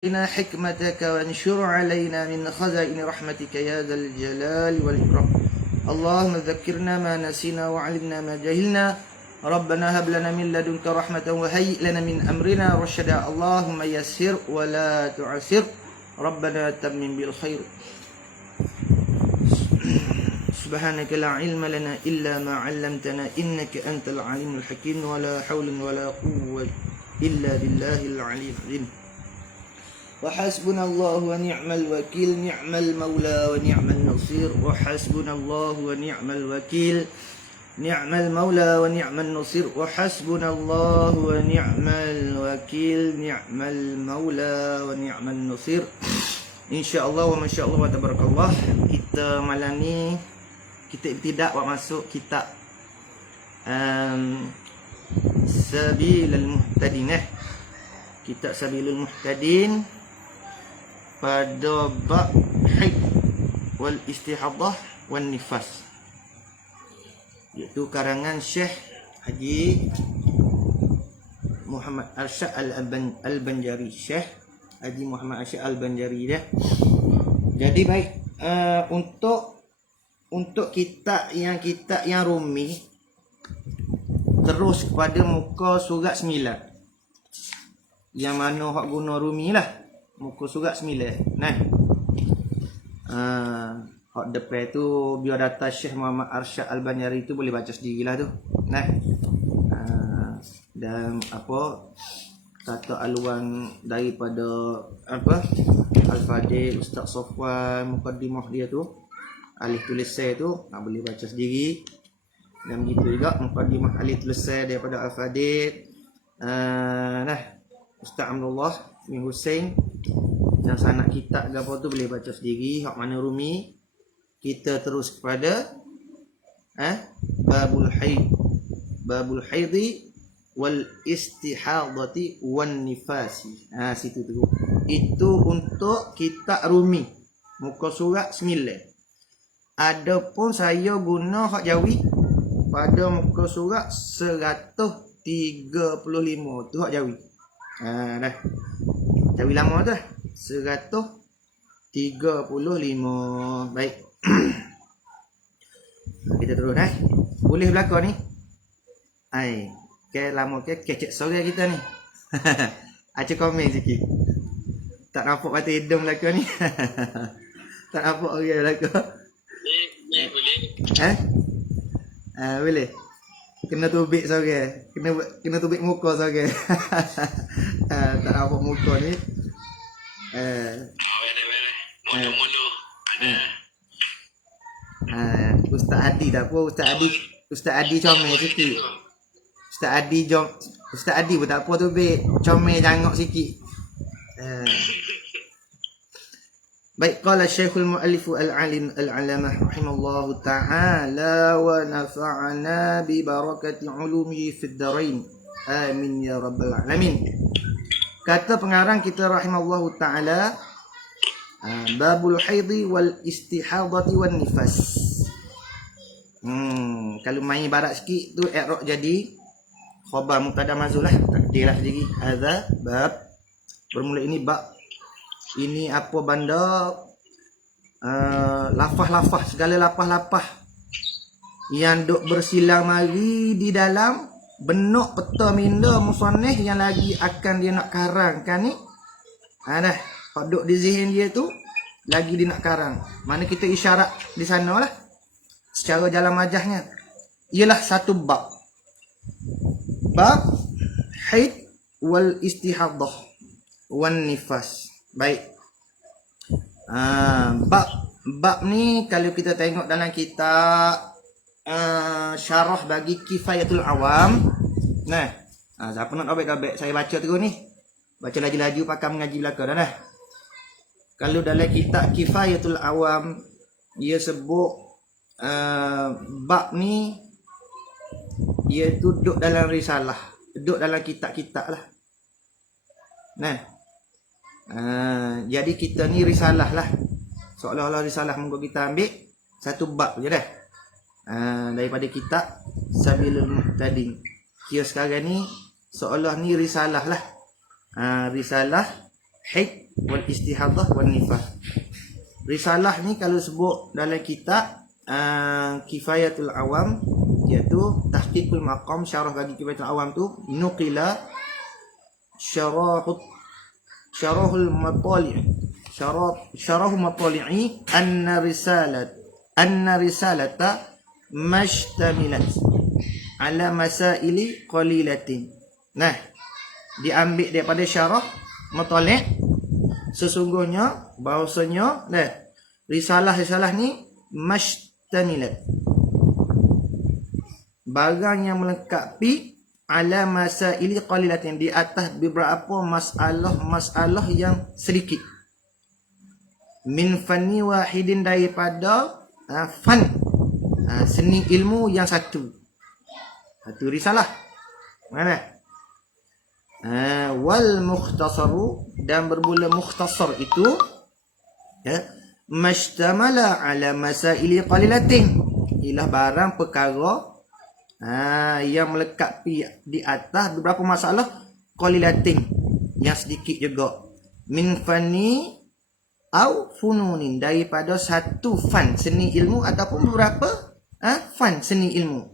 إنا حكمتك وانشر علينا من خزائن رحمتك يا ذا الجلال والإكرام. اللهم ذكرنا ما نسينا وعلمنا ما جهلنا. ربنا هب لنا من لدنك رحمة وهيئ لنا من أمرنا رشدا. اللهم يسر ولا تعسر. ربنا تمم بالخير. سبحانك لا علم لنا إلا ما علمتنا إنك أنت العليم الحكيم. ولا حول ولا قوة إلا بالله العلي العظيم. وحسبنا الله ونعم الوكيل. نعم المولى ونعم النصير. وحسبنا الله ونعم الوكيل. نعم المولى ونعم النصير. وحسبنا الله ونعم الوكيل. نعم المولى ونعم النصير. InsyaAllah wa masyaAllah wa tabarakallah. Kita malam ni kita tidak masuk kitab Sabilul Muhtadin. Kitab Sabilul Muhtadin pada bab haid wal istihadah wan nifas, iaitu karangan Syekh Haji Muhammad Arsyad Al-Banjari. Syekh Haji Muhammad Arsyad Al-Banjari dia. Jadi baik, untuk kitab yang rumi, terus kepada muka surat 9. Yang mana hak guna rumi lah, muka surat 9. Nah, hak depan tu biar data Syekh Muhammad Arsyad Al-Banjari tu boleh baca sendirilah tu. Nah, dan apa kata aluan daripada Al-Fadil Ustaz Sofwan, mukaddimah dia tu, alih tulisan tu boleh baca sendiri. Dan begitu juga mukaddimah alih tulisan daripada Al-Fadil Ustaz Abdullah bin Hussein, yang sanak kitab apa tu boleh baca sendiri. Hak mana rumi, kita terus kepada babul haidi wal istihadati wan nifasi. Situ tu. Itu untuk kitab rumi, muka surat 9. Adapun saya guna hak Jawi pada muka surat 135 tu hak Jawi. Dah. Jawi lama tu dah. 135. Baik. Kita terus boleh belakang ni. Lama kecek sore kita ni. Acik komen sikit. Tak nampak mata hidung belakang ni. Tak nampak orang belakang. Boleh. Boleh. Kena tubik sore. Kena tubik muka sore. Tak nampak muka ni. Ustaz Adi tak apa. Ustaz Adi comel sikit. Ustaz Adi pun tak apa tu bek. Comel jangok sikit. Baik, qala Syekhul Muallif Al-Alim Al-Alamah rahimallahu ta'ala wa nafa'ana bi barakati ulumihi fid darain. Amin ya rabbal alamin. Kata pengarang kita rahimallahu ta'ala, babul haidi wal istihadati wan nifas. Kalau main ibarat sikit tu i'rab jadi khabar mubtada mazul lah, takdirlah sendiri. Hadza bab, bermula ini bab. Ini apa benda lafah-lafah, segala lafah-lafah yang duk bersilang mari di dalam benuk peta minda musannif yang lagi akan dia nak karangkan ni. Dah, hak duk di zihin dia tu lagi dia nak karang. Mana kita isyarat di sana lah secara jalan majahnya. Ialah satu bab. Bab haid wal istihadah wan nifas. Baik. Bab ni kalau kita tengok dalam kitab syarah bagi Kifayatul Awam. Siapa nak dobek-dobek saya baca terus ni. Baca laju-laju pakai mengaji belakang dah. Kalau dalam kitab Kifayatul Awam, ia sebut bab ni ia duduk dalam risalah, duduk dalam kitab-kitab lah. Jadi kita ni risalah lah, seolah-olah risalah mungkin kita ambil satu bab je dah. Daripada kitab Sabilul Muhtadin. Kira sekarang ni seolah ni risalah lah. Risalah haid wal istihadah wal nifas. Risalah ni kalau sebut dalam kitab Kifayatul Awam, iaitu Tahqiqul Maqam, syarah bagi Kifayatul Awam tu, nuqila syarahul matali'i anna risalata mashtamilat ala masaili qalilatin. Nah, diambil daripada syarah matali', sesungguhnya bahawasanya risalah ni mashtamilat, barang yang melengkapi, ala masaili qalilatin, di atas beberapa masalah yang sedikit, min fanni wahidin, daripada fan, seni ilmu yang satu risalah. Mana? Wal mukhtasaru, dan bermula mukhtasar itu mashtamala ala masaili qalilatin, ialah barang perkara yang melengkapi di atas beberapa masalah qalilatin, yang sedikit juga, min fani au fununin, daripada satu fan seni ilmu ataupun beberapa fan seni ilmu.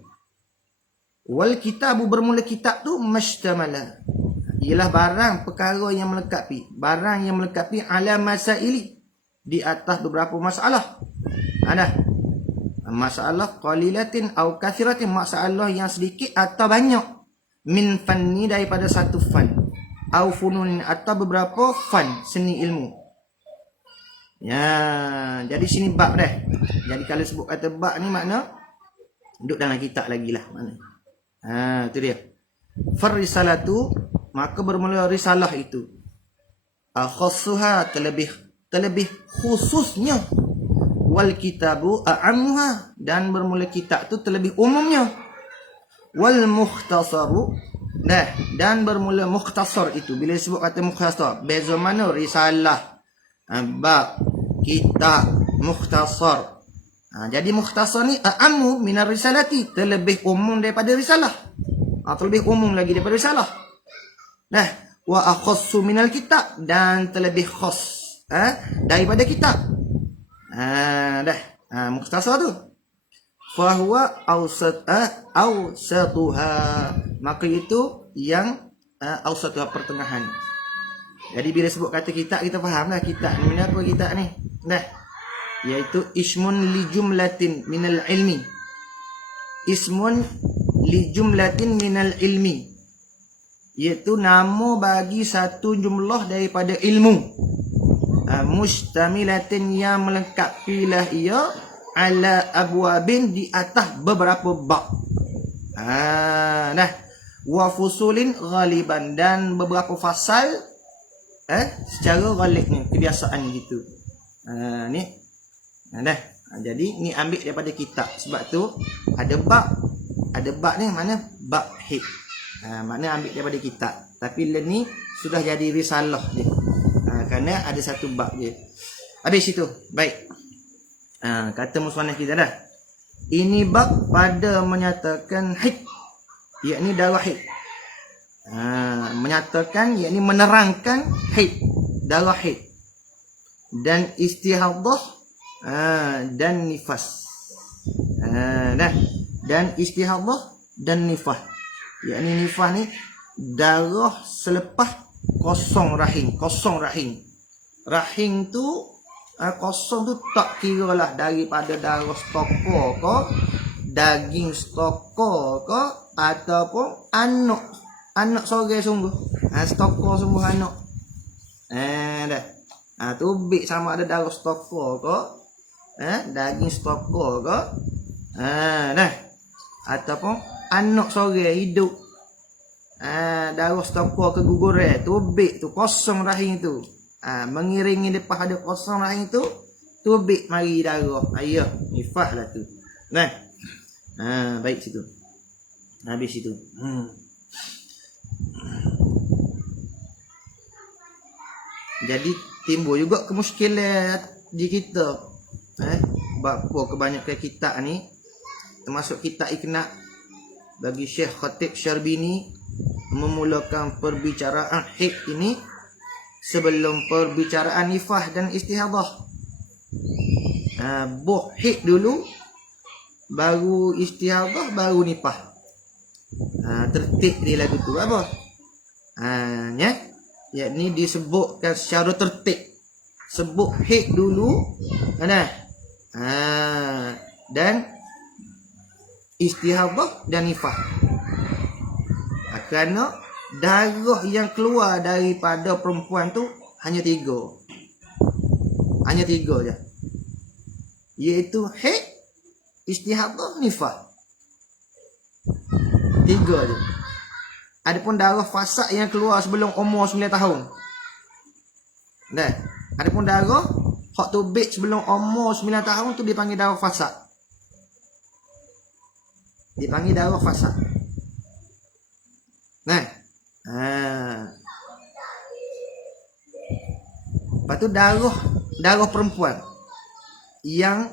Wal kitabu, bermula kitab tu mashtamala, ialah barang perkara yang melengkapi, barang yang melengkapi ala masaili, di atas beberapa masalah. Masalah qalilatin au kathiratin, masalah yang sedikit atau banyak, min fanni, daripada satu fan, au fununin, atau beberapa fan seni ilmu. Ya, jadi sini bab dah. Jadi kalau sebut kata bab ni makna duduk dalam kitab lagi lah mana. Tu dia. Farisalatu, maka bermula risalah itu, akhassuha, terlebih khususnya, wal kitabu a'ammuha, dan bermula kitab tu terlebih umumnya, wal mukhtasaru, dan bermula mukhtasar itu. Bila sebut kata mukhtasar, beza mana risalah, bab, kitab, mukhtasar. Jadi mukhtasar ni a'ammu minar risalati, terlebih umum daripada risalah, terlebih umum lagi daripada risalah. Wa akhassu minal kitab, dan terlebih khas daripada kitab. Mukhtasar tu fahuwa awsatuha, maka itu yang awsatuha, pertengahan. Jadi bila sebut kata kitab, kita faham lah kitab ni. Mana apa kitab ni? Iaitu ismun li jumlatin minal ilmi, ismun li jumlatin minal ilmi, iaitu nama bagi satu jumlah daripada ilmu, mustamilatin, yang melengkapilah ia, ala abwabin, di atas beberapa bab. Wa fusulin ghaliban, dan beberapa fasal secara ghalib ni, kebiasaan gitu. Jadi ni ambil daripada kitab. Sebab tu ada bab ni mana bab hid, makna ambil daripada kitab. Tapi ni sudah jadi risalah je, kerana ada satu bab je. Habis situ. Baik. Kata musannaf kita dah. Ini bab pada menyatakan haid, yakni darah haid. Menyatakan, yakni menerangkan haid, darah haid, dan istihadah, dan nifas. Dan istihadah dan nifas, yakni nifas ni darah selepas kosong rahim. Rahim tu kosong tu tak kira lah daripada darah stokor ke, daging stokor ke, ataupun anak sorang sungguh, stokor sungguh anak. Tubik sama ada darah stokor ke, daging stokor ke, ataupun anak sorang hidup, darah stokor keguguran, tubik tu kosong rahim tu. Mengiringi lepas ada kosong rahim tu, tubik mari darah. Ayah, nifas lah tu. Baik situ. Habis situ. Jadi timbul juga kemuskilan di kita. Apa kebanyakan kitab ni, termasuk kitab Iqna bagi Syekh Khatib Syarbini, memulakan perbicaraan haid ini sebelum perbicaraan nifah dan istihadah. Haid dulu, baru istihadah, baru nifah. Tertib di lagu tu apa? Yakni disebutkan secara tertib. Sebut haid dulu, dan istihadah dan nifah. Kerana darah yang keluar daripada perempuan tu hanya 3. Hanya 3 je. Iaitu haid, istihadah, nifah. 3 je. Adapun darah fasad yang keluar sebelum umur 9 tahun. Adapun darah hak tubik sebelum umur 9 tahun tu dipanggil darah fasad. Dipanggil darah fasad. Lepas tu darah perempuan yang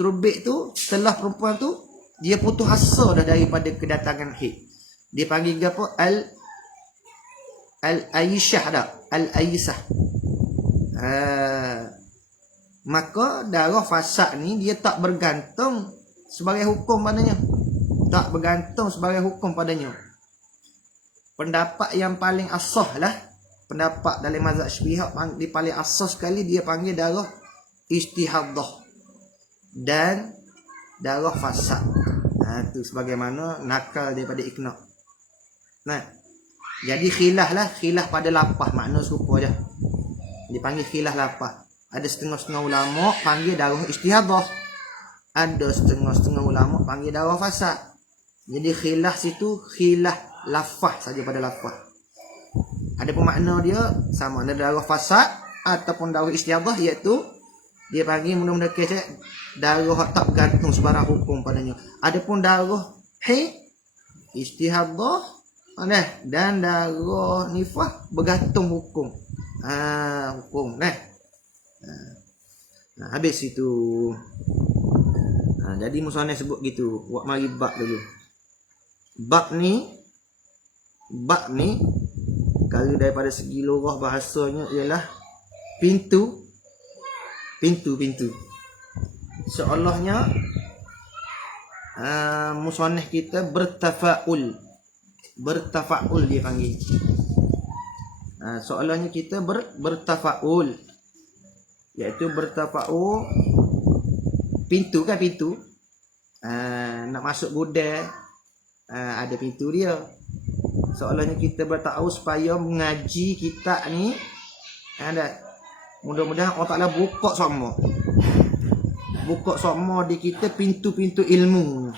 terbit tu, setelah perempuan tu dia putus asa dah daripada kedatangan haid. Dia panggil apa? Al-Aisyah dah. Al-Aisyah. Maka darah fasad ni dia tak bergantung sebagai hukum padanya. Tak bergantung sebagai hukum padanya. Pendapat yang paling asah lah, pendapat dalam mazhab Syafi'i di paling asah sekali, dia panggil darah istihadah dan darah fasad. Tu sebagaimana nakal daripada Iqna'. Jadi khilaf pada lapah, makna serupa je. Dipanggil khilaf lapah. Ada setengah-setengah ulama panggil darah istihadah. Ada setengah-setengah ulama panggil darah fasad. Jadi khilaf situ khilaf lafaz saja pada lafaz. Ada pemakna dia sama, ada darah fasad ataupun darah istihadah, iaitu dia panggil mudah-mudahan kes darah tak bergantung sebarang hukum padanya. Adapun darah haid, istihadah dan darah nifah bergantung hukum. Hukum habis itu. Jadi musannaf sebut gitu. Buat mari bab dulu. Bab ni kalau daripada segi lugah bahasanya ialah pintu. Seolahnya musannaf kita bertafaul dia panggil. Soalnya kita bertafaul, iaitu bertafaul pintu kan, pintu nak masuk gudang, ada pintu dia. Soalnya kita bertahu supaya mengaji kita ni ada, mudah-mudahan Allah Ta'ala buka semua di kita pintu-pintu ilmu.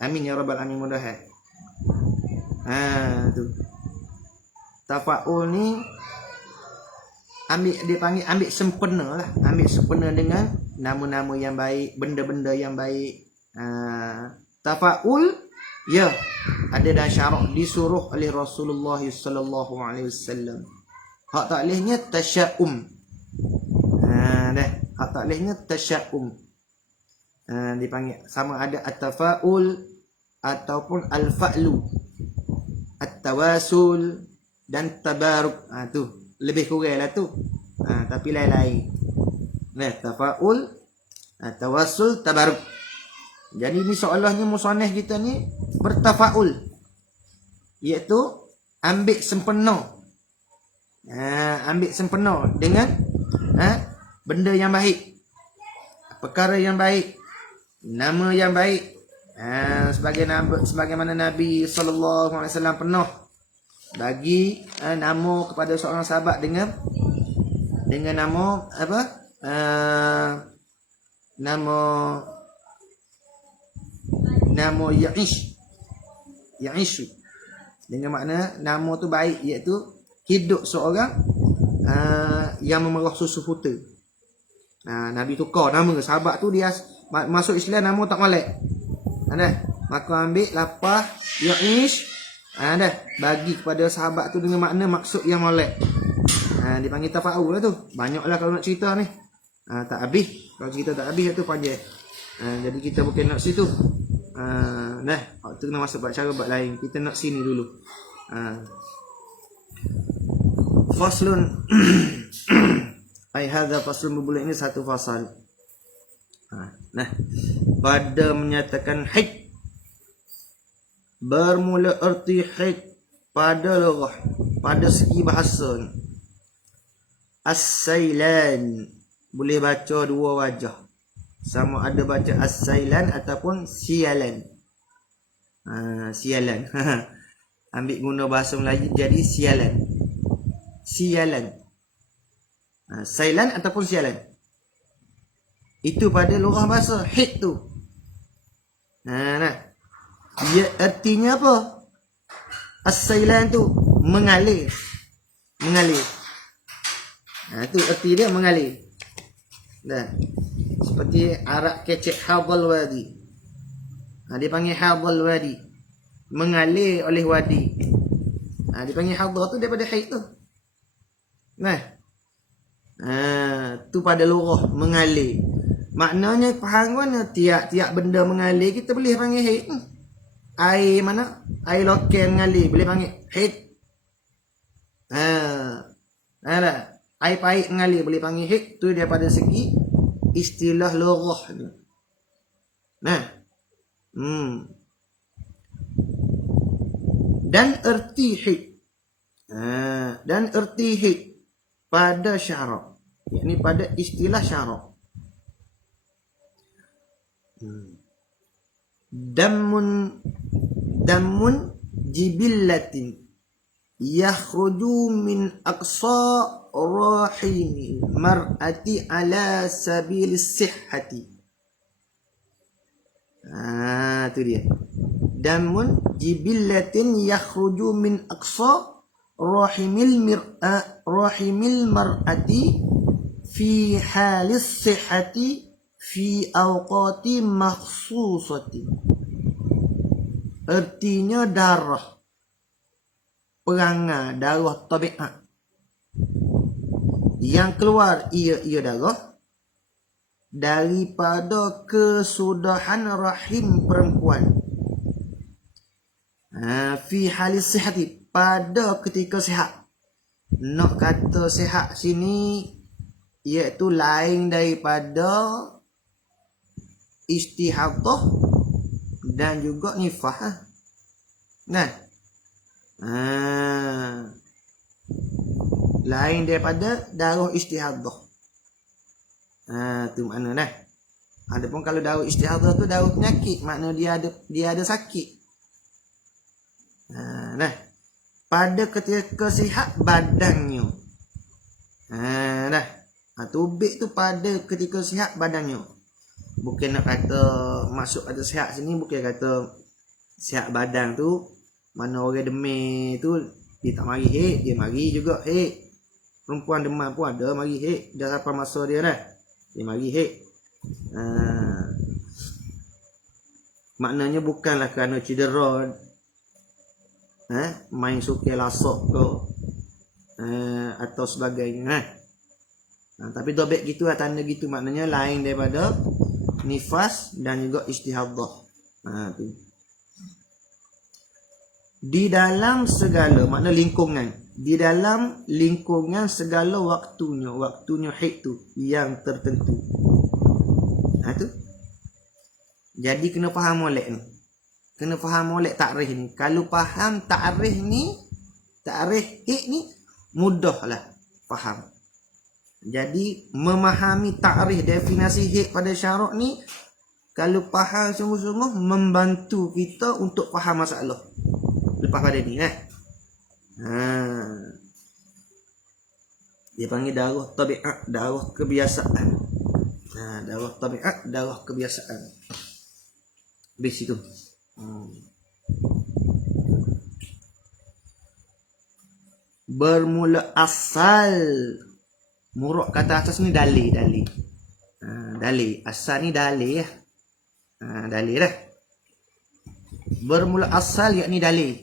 Amin ya rabbal alamin. Mudah-mudahan tu tafaul ni ambil sempena lah, ambil sempena dengan nama-nama yang baik, benda-benda yang baik. Tafaul ya ada dalam syarak, disuruh oleh Rasulullah sallallahu alaihi wasallam. Hak taklihnya tasya'um. Hak taklihnya tasya'um. Dipanggil sama ada at-tafaul ataupun al-fa'lu, at-tawasul dan tabaruk. Tu lebih kurang lah tu. Tapi lain-lain. Tafaul, tawasul, tabaruk. Jadi ni soalnya musannaf kita ni bertafaul, iaitu ambil sempena. Ambil sempena dengan benda yang baik, perkara yang baik, nama yang baik. Sebagaimana Nabi SAW pernah bagi nama kepada seorang sahabat dengan nama apa? Nama Ya'ish. Dengan makna nama tu baik, iaitu hidup seorang yang memerah susu futa. Nabi tukar nama sahabat tu, dia masuk Islam nama tak molek. Maka ambil lapah Ya'ish, bagi kepada sahabat tu dengan makna maksud yang molek. Dipanggil tafaul lah tu. Banyaklah kalau nak cerita ni. Tak habis. Kalau cerita tak habis tu panjang. Jadi kita bukan nak situ. Waktu kena masuk buat cara buat lain. Kita nak sini dulu. Faslun. Ai hadza faslun, berbulan ini satu fasal. Nah, pada menyatakan haid, bermula erti haid pada lughah, pada segi bahasa ni. As-sailan, boleh baca dua wajah, sama ada baca as-sailan ataupun sialan. Sialan. Ambil guna bahasa Melayu jadi sialan. Sialan. Sailan ataupun sialan. Itu pada lughah bahasa haid tu. Nah. Dia artinya apa? As-sailan tu mengalir. Mengalir. Tu erti dia mengalir. Dah. Seperti arak kecek hadal wadi. Dia panggil hadal wadi. Mengalir oleh wadi. Dia panggil hadal tu daripada haid tu. Nah. Tu pada lughah mengalir. Maknanya faham mana tiap-tiap benda mengalir kita boleh panggil haid. Air mana? Air lokal mengalir boleh panggil haid. Air pahit mengalir boleh panggil haid. Tu daripada segi istilah lughah ni. Nah. Dan erti haid. Dan erti haid pada syarak, yakni pada istilah syarak. Damun jibillatin yakhruju min aqsa rahimil mar'ati ala sabil sihhati. Tu dia. Damun jibillatin yakhruju min aqsa rahimil mar'ati fi halis sihhati fi awqati makhsusati. Artinya darah perangai, darah tabiat yang keluar ia darah daripada kesudahan rahim perempuan. Fi halis sihhati, pada ketika sihat. Nak kata sihat sini iaitu lain daripada istihadah dan juga nifah. Nah. Lain daripada darah istihadah. Tu makna nah. Adapun kalau darah istihadah tu darah penyakit, makna dia ada sakit. Nah. Pada ketika sihat badannya. Dah. Tubik tu pada ketika sihat badannya. Bukan nak kata masuk kata sihat sini bukan kata sihat badan tu mana orang demam tu dia tak mari haid, dia mari juga haid. Perempuan demam pun ada mari haid, dah sampai masa dia dah. Dia mari haid. Maknanya bukanlah kerana cedera main suka lasak ke atau sebagainya. Tapi dobek gitu lah, tanda gitu, maknanya lain daripada nifas dan juga istihadah. Tu. Di dalam segala, makna lingkungan, di dalam lingkungan segala waktunya haid tu yang tertentu. Tu. Jadi kena faham molek ni. Kena faham molek takrif ni. Kalau faham takrif ni, takrif haid ni mudahlah faham. Jadi memahami takrif definisi haid pada syarak ni, kalau faham sungguh-sungguh membantu kita untuk faham masalah lepas pada ni. Dia panggil darah tabiat, darah kebiasaan. Darah tabiat, darah kebiasaan. Habis itu. Bermula asal. Muruk kata atas ni dalil. Dalil. Asal ni dalil ya. Dalil dah. Bermula asal yakni dalil.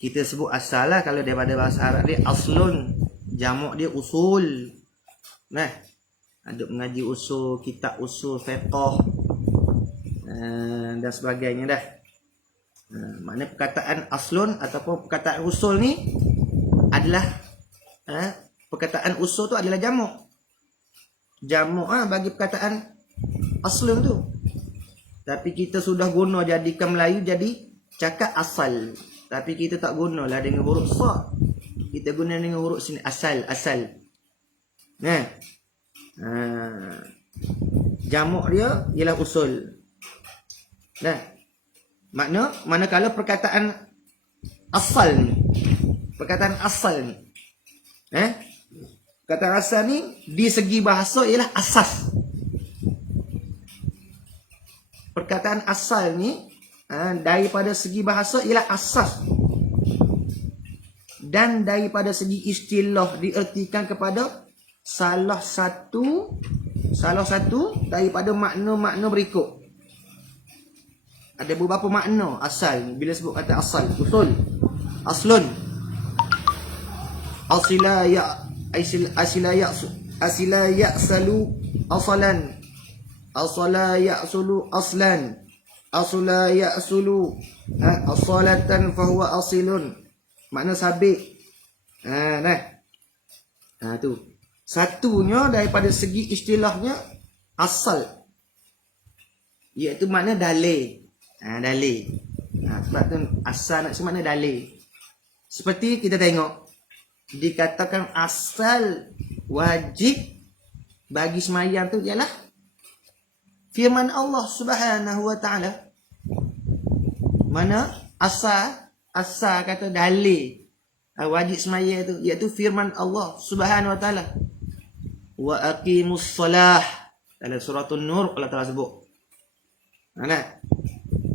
Kita sebut asal lah. Kalau daripada bahasa Arab dia aslun. Jamak dia usul. Nah. Ada mengaji usul, kitab usul, fiqh dan sebagainya dah. Makna perkataan aslun ataupun perkataan usul ni adalah perkataan usul tu adalah jamak. Jamak bagi perkataan aslun tu. Tapi kita sudah guna jadikan Melayu jadi cakap asal. Tapi kita tak gunalah dengan huruf sa. Kita guna dengan huruf sini asal. Jamak dia ialah usul. Manakala perkataan asal ni, perkataan asal ni di segi bahasa ialah asas. Perkataan asal ni daripada segi bahasa ialah asas, dan daripada segi istilah diertikan kepada salah satu daripada makna-makna berikut. Ada beberapa makna asal bila sebut kata asal, usul, aslun, asila ya'salu asalan, asala ya'sulu aslan, asula ya'sulu asalatan fahuwa asilun. Makna sabit. Tu. Satunya daripada segi istilahnya asal, iaitu makna dalil. Dalil. Sebab tu asal nak makna dalil. Seperti kita tengok dikatakan asal wajib bagi semayang tu ialah firman Allah Subhanahu wa taala. Mana asal kata dalil wajib semayang tu iaitu firman Allah Subhanahu wa taala. Wa aqimus solah dalam surah An-Nur Allah Taala sebut.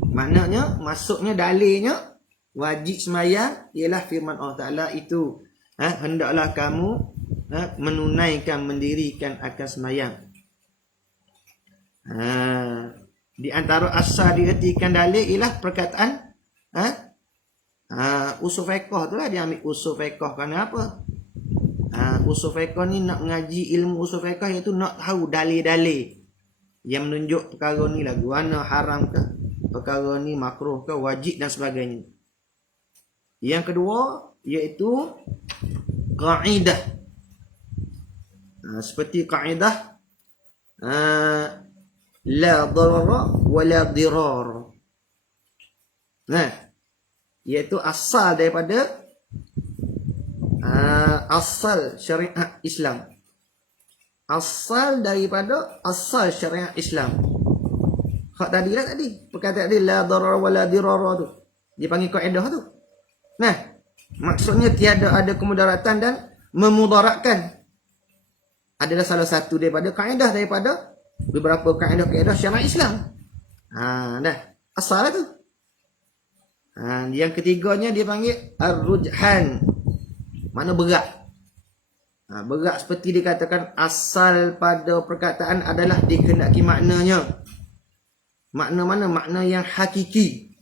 Maknanya, maksudnya dalilnya wajib semayang ialah firman Allah Ta'ala itu. Hendaklah kamu menunaikan, mendirikan akan semayang. Di antara asal diertikan dalil ialah perkataan usul fiqh tu lah. Dia ambil usul fiqh kerana apa? Usul fiqh ni nak mengaji ilmu usul fiqh iaitu nak tahu dalil-dalil yang menunjuk perkara ni lah guana haram ke, perkara ni makruh ke, wajib dan sebagainya. Yang kedua iaitu kaidah. Seperti kaidah la darara wa la dirar. Iaitu asal daripada asal syariat Islam. Asal daripada asal syariat Islam. Hak tadi lah tadi. Perkataan tadi la darar wa la dirara tu. Dia panggil kaedah tu. Maksudnya tiada ada kemudaratan dan memudaratkan. Adalah salah satu daripada kaedah daripada beberapa kaedah syariat Islam. Asal lah tu. Yang ketiganya dia panggil ar-rujhan. Mana berat. Berat seperti dikatakan asal pada perkataan adalah dikehendaki maknanya. Makna mana? Makna yang hakiki.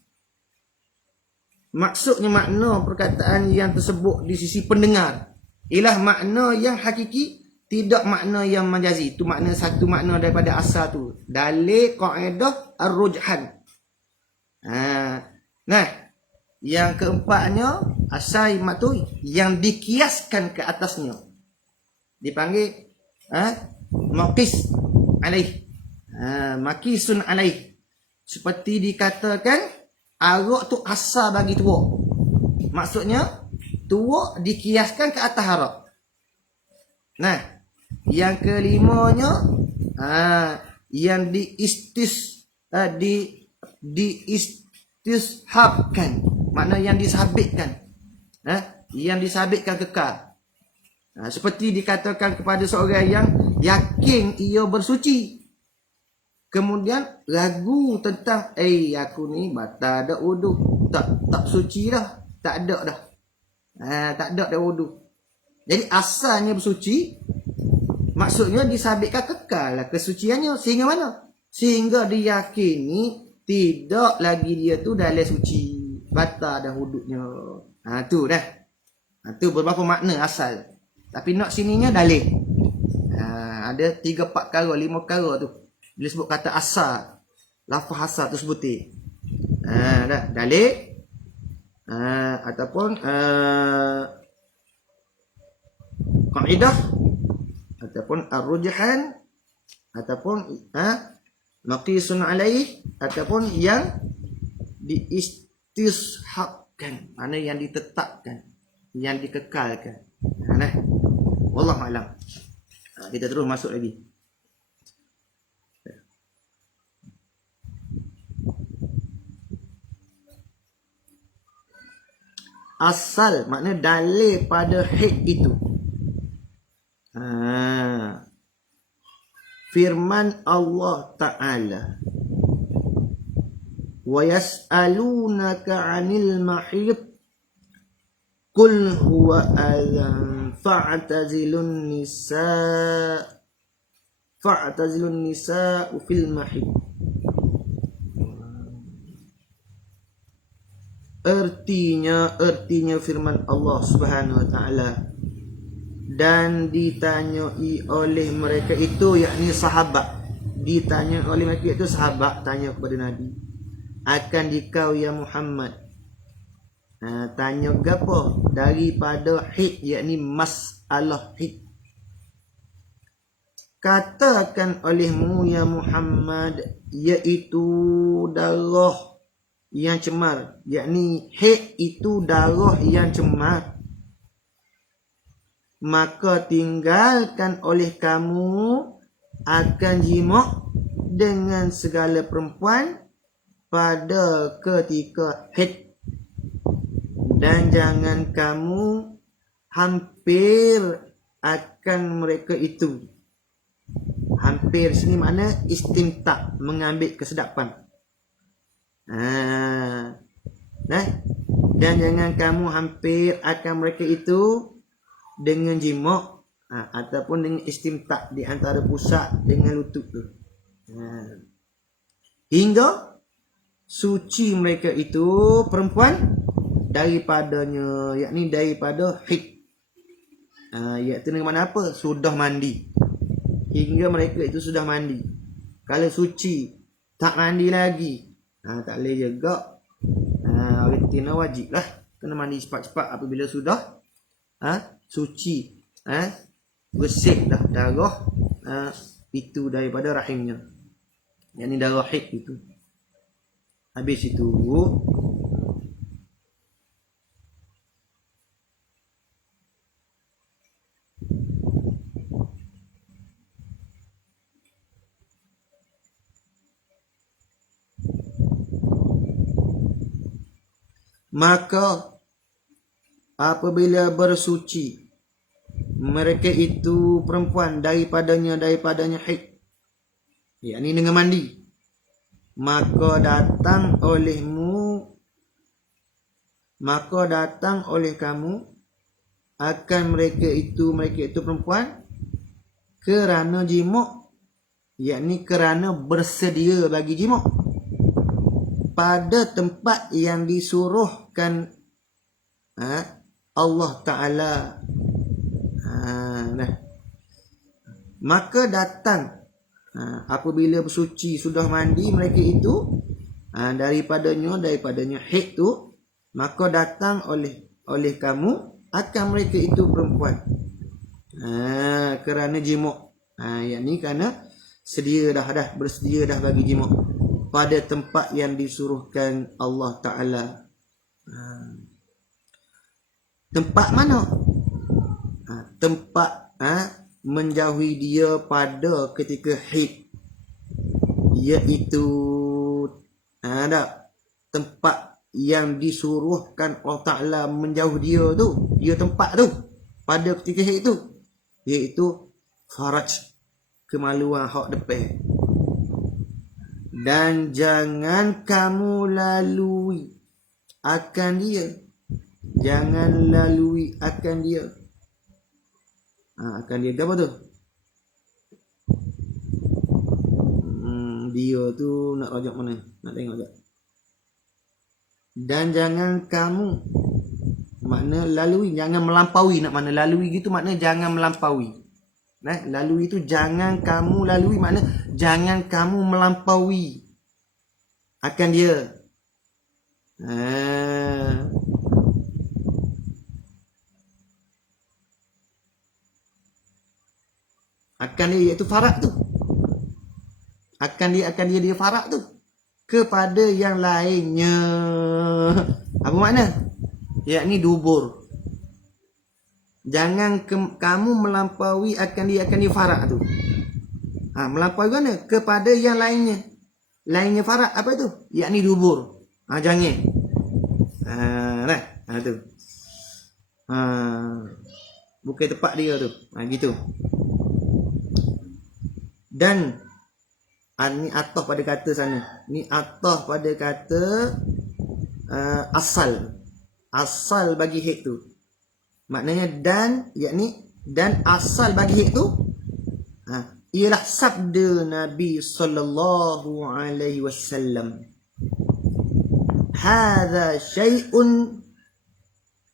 Maksudnya makna perkataan yang tersebut di sisi pendengar ialah makna yang hakiki, tidak makna yang majazi. Itu makna satu makna daripada asal tu. Dalil kaedah ar-rujhan. Yang keempatnya asal tu yang dikiaskan ke atasnya. Dipanggil maqis alaih. Maqisun alaih. Seperti dikatakan arak tu asal bagi tuak. Maksudnya tuak dikiaskan ke atas arak. Yang kelimanya yang diistishabkan. Makna yang disabitkan. Yang disabitkan kekal. Seperti dikatakan kepada seorang yang yakin ia bersuci, kemudian ragu tentang aku ni batal dah wudu, tak suci dah, tak ada dah. Tak ada dah wudu. Jadi asalnya bersuci, maksudnya disabitkan kekal lah kesuciannya. Sehingga mana? Sehingga diyakini tidak lagi dia tu dalam suci, batal dah wuduknya. Tu dah. Tu beberapa makna asal. Tapi nak sininya dalil. Ada 3, 4 perkara, 5 perkara tu. Bila sebut kata asal, lafaz asal tu sebutin. Dalil, ataupun qaidah, ataupun ar-rujhan, ataupun maqisun alaih, ataupun yang diistishhabkan, mana yang ditetapkan, yang dikekalkan. Nah, wallahu alam. Kita terus masuk lagi. Asal makna dalil pada haid itu. Firman Allah Ta'ala, wa yas'alunaka 'anil mahid qul huwa adhan fa'tazilun nisaa fil mahid. Artinya firman Allah Subhanahu wa taala, dan ditanyai oleh mereka itu, yakni sahabat, ditanya oleh mereka itu sahabat tanya kepada Nabi, akan dikau ya Muhammad, tanya gapo daripada haid, yakni masalah haid. Katakan olehmu ya Muhammad, iaitu darah yang cemar, yakni haid itu darah yang cemar. Maka tinggalkan oleh kamu akan jima' dengan segala perempuan pada ketika haid, dan jangan kamu hampir akan mereka itu. Hampir sini makna istimta', mengambil kesedapan. Dan jangan kamu hampir akan mereka itu dengan jima' ataupun dengan istimta' di antara pusat dengan lutut tu, hingga suci mereka itu perempuan daripadanya, yakni daripada haid, iaitu dengan mana apa, sudah mandi, hingga mereka itu sudah mandi. Kalau suci tak mandi lagi, tak boleh juga. Retina wajib lah, kena mandi cepat-cepat apabila sudah suci, bersih dah darah itu daripada rahimnya, yakni darah haid itu. Habis itu maka apabila bersuci mereka itu perempuan daripadanya haid, yakni dengan mandi, maka datang oleh kamu akan mereka itu perempuan kerana jima', yakni kerana bersedia bagi jima' pada tempat yang disuruhkan Allah Ta'ala. Maka datang apabila bersuci sudah mandi mereka itu daripadanya haid tu, maka datang oleh kamu akan mereka itu perempuan kerana jima', yakni kerana bersedia dah bagi jima' pada tempat yang disuruhkan Allah Ta'ala. Tempat mana? Tempat menjauhi dia pada ketika haid, iaitu tempat yang disuruhkan Allah Ta'ala menjauh dia tu, tempat tu pada ketika haid tu, iaitu faraj, kemaluan hak depan. Dan jangan kamu lalui akan dia, jangan lalui akan dia. Akan dia apa tu? Dia tu nak rajak mana? Nak tengok tak? Dan jangan kamu, makna lalui, jangan melampaui. Nak mana lalui gitu, makna jangan melampaui. Lalui itu jangan kamu lalui, makna jangan kamu melampaui akan dia. Akan dia iaitu farak tu. Akan dia farak tu kepada yang lainnya. Apa makna? Yakni dubur. Jangan kamu melampaui akan dia farak tu. Melampaui mana? Kepada yang lainnya. Lainnya farak apa tu? Yakni dubur. Jangan. Tu. Bukan tepat dia tu. Gitu. Dan ni atah pada kata sana. Ni atah pada kata asal. Asal bagi hik tu. Maknanya dan, yakni dan asal bagi hik tu ialah sabda Nabi sallallahu alaihi wasallam. Hadza syai'un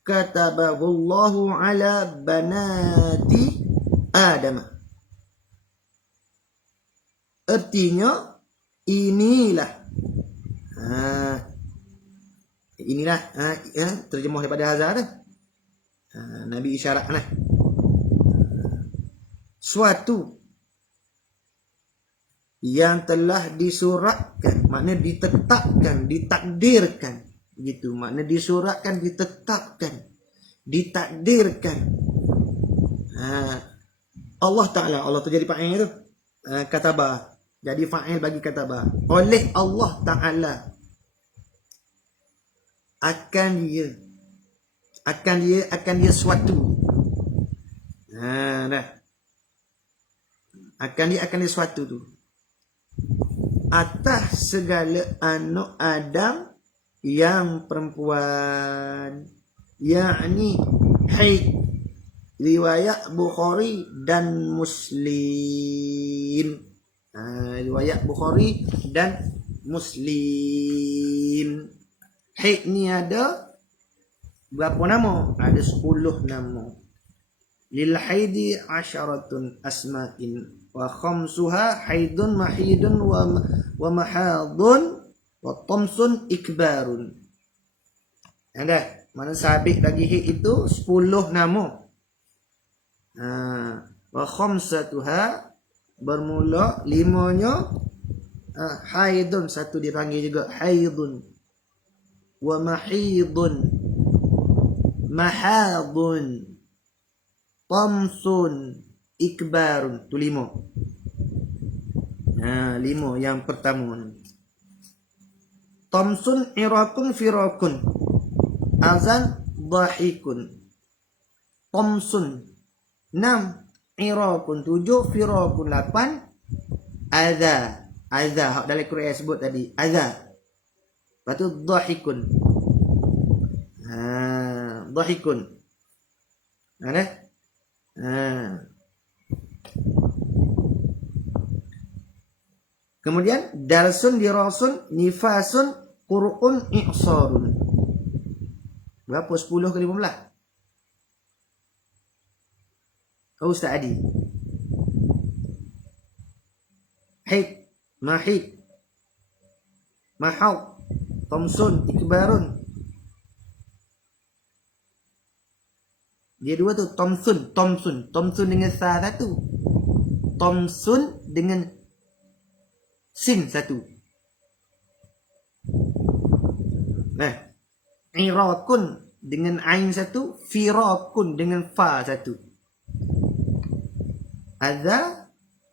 katabahu Allahu ala banati Adam. Artinya inilah terjemah daripada Hazar dah. Nabi isyarat lah. Suatu yang telah disuratkan, makna ditetapkan, ditakdirkan. Gitu, makna disuratkan, ditetapkan, ditakdirkan. Allah Ta'ala, Allah tu jadi fa'il tu. Katabah. Jadi fa'il bagi katabah. Oleh Allah Ta'ala. Akan dia suatu. Dah. Akan dia suatu tu. Atas segala anak Adam yang perempuan. Yakni haid. Riwayat Bukhari dan Muslim. Riwayat Bukhari dan Muslim. Haid ni ada berapa nama? Ada 10 nama. Lil haidi 10 asma'in wa khamsuha haidun mahidun wa mahadun wa tamsun ikbarun. Ada mana sabit bagi haid itu 10 nama. Wa khamsatuha bermula 5-nya haidun, satu dipanggil juga haidun, wa mahidun, mahadun, tamsun, ikbarun. Tu 5. 5 yang pertama. Tamsun irakun firakun, azan dhahikun. Tamsun 6, irakun 7, firakun 8, adha hak dalam Quran sebut tadi, adha. Lepas tu dhahikun. Dhahikun. Ada? Kemudian darsun, dirasun, nifasun, qur'un, i'sarun. Berapa? 10 ke 15? Ustaz Adi. Haid, mahid, mahau, tamsun, ikbarun. Dia dua tu, tamsun dengan sa satu, tamsun dengan sin satu. Irakun dengan ain satu, firakun dengan fa satu. Adza,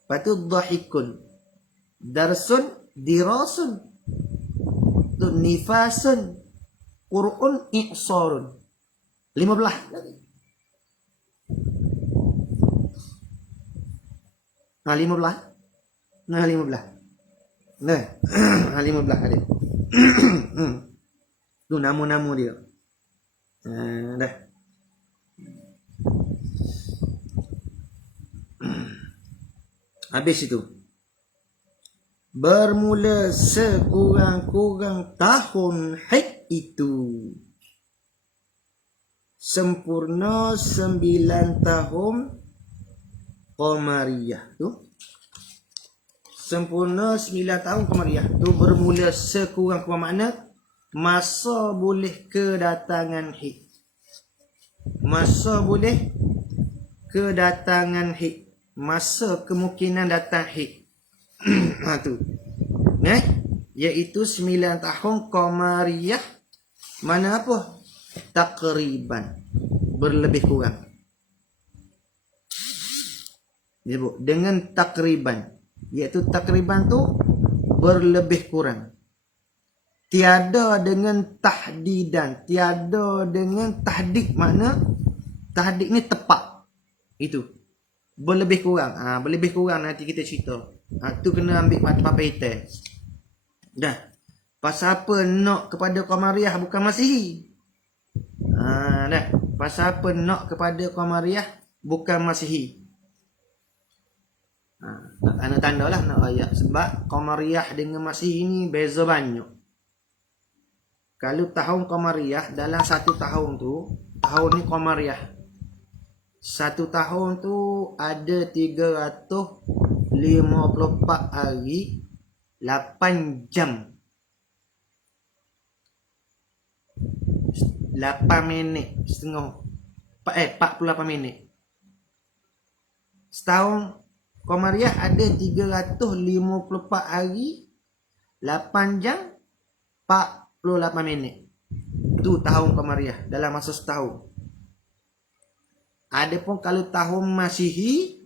patu dhahikun, darsun, dirasun, tu nifasun, qur'un, i'sarun. 15 lagi. 15. 15 ada. Tu nama-nama dia. Dah. Habis itu. Bermula sekurang-kurang tahun haid itu. Sempurna 9 tahun Qamariyah tu. Sempurna 9 tahun Qamariyah tu bermula sekurang-kurang, makna masa boleh kedatangan haid. Masa boleh kedatangan haid. masa kemungkinan datang haid. Tu. Iaitu 9 tahun qamariyah. Mana apa? Takriban. Berlebih kurang. Disebut dengan takriban. Iaitu takriban tu berlebih kurang. Tiada dengan tahdidan. Tiada dengan tahdid. Makna tahdid ni tepat. Itu. Berlebih kurang. Berlebih kurang nanti kita cerita. Tu kena ambil papai hitam. Dah. Pasal apa nak kepada qamariyah bukan masihi? Dah. Pasal apa nak kepada qamariyah bukan masihi? Tanda-tanda lah nak ayat. Sebab qamariyah dengan masihi ni beza banyak. Kalau tahun qamariyah, dalam satu tahun tu, tahun ni qamariyah. Satu tahun tu ada 354 hari 8 jam 8 minit setengah 48 minit. Setahun qamariyah ada 354 hari 8 jam 48 minit. Itu tahun qamariyah dalam masa setahun. Adapun kalau tahun masihi,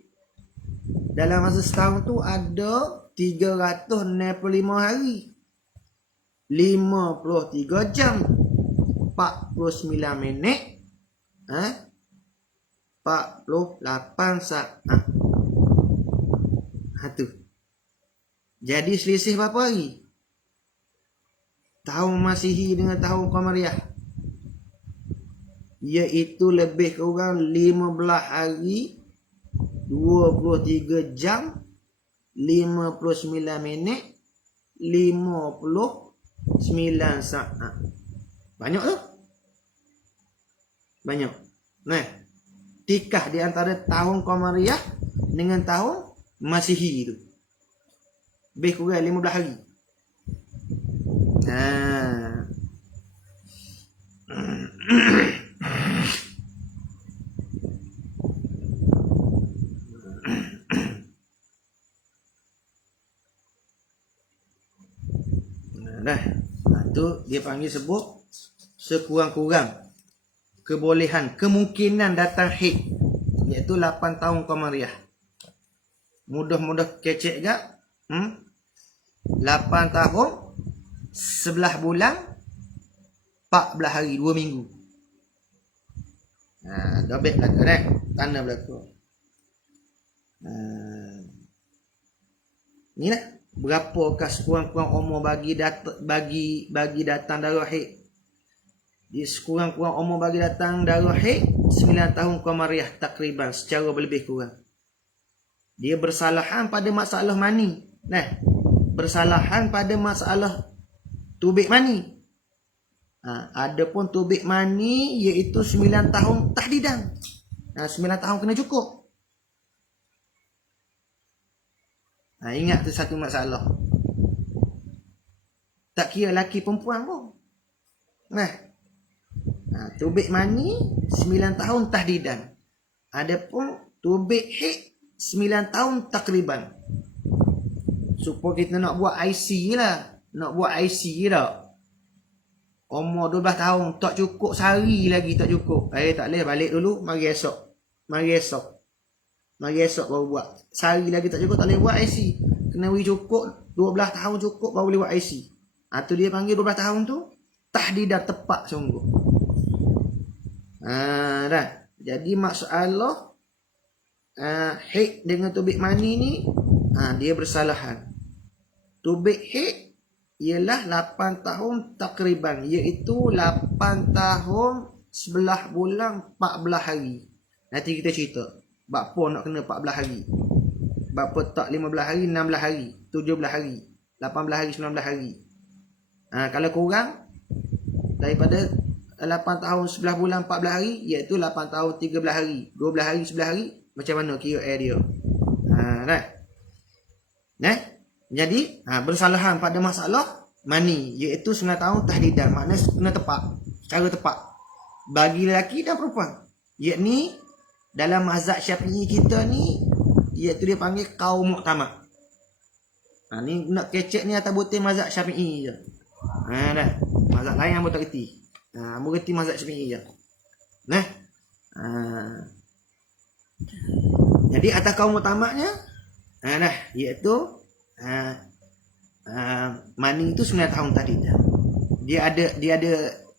dalam masa setahun tu ada 365 hari 53 jam 49 minit 48 saat. Tu. Jadi selisih berapa hari? Tahun masihi dengan tahun qamariyah, iaitu lebih kurang 15 hari 23 jam 59 minit 59 saat. Banyak tu? Banyak. Tikah di antara tahun qamariyah dengan tahun masihi tu. Lebih kurang 15 hari. Tu dia panggil sebut sekurang-kurang kebolehan, kemungkinan datang haid, iaitu 8 tahun qamariyah. Mudah-mudah kecek gak? 8 tahun 11 bulan 14 hari 2 minggu. Dobek belaka dah. Tanda belaka. Ni lah berapakah sekurang-kurang umur bagi datang darah haid. Di sekurang-kurang umur bagi datang darah haid 9 tahun qamariyah takriban, secara berlebih kurang. Dia bersalahan pada masalah mani. Bersalahan pada masalah tubik mani. Adapun tubik mani iaitu 9 tahun tahdidan. 9 tahun kena cukup. Ingat tu satu masalah. Tak kira lelaki perempuan pun. Tubik mani 9 tahun tahdidan. Adapun tubik haid 9 tahun takriban. Supaya kita nak buat IC lah. Nak buat IC tak? Umur 12 tahun tak cukup, sehari lagi tak cukup. Tak boleh, balik dulu, mari esok baru buat. Sehari lagi tak cukup, tak boleh buat IC. Kena cukup 12 tahun cukup baru boleh buat IC. Tu dia panggil 12 tahun tu tahdidan tepat sungguh. Dah. Jadi masalah haid dengan tubik mani ni dia bersalahan. Tubik haid ialah 8 tahun takriban, iaitu 8 tahun 11 bulan 14 hari. Nanti kita cerita bapa nak kena 14 hari, bapa tak 15 hari, 16 hari, 17 hari, 18 hari, 19 hari. Kalau kurang daripada 8 tahun 11 bulan 14 hari, iaitu 8 tahun 13 hari, 12 hari, 11 hari, macam mana kira dia. Jadi bersalahan pada masalah mani, iaitu 9 tahun tahdidan. Maknanya kena tepat, cara tepat bagi lelaki dan perempuan. Yakni dalam mazhab Syafi'i kita ni iaitu dia panggil kaum muktamad. Ni nak kecek ni atas butir mazhab Syafi'i je. Dah. Mazhab lain hangpa tak reti. Hangpa reti mazhab Syafi'i je. Nah. Jadi atas kaum muktamadnya dah, iaitu mani itu 9 tahun tadi dah.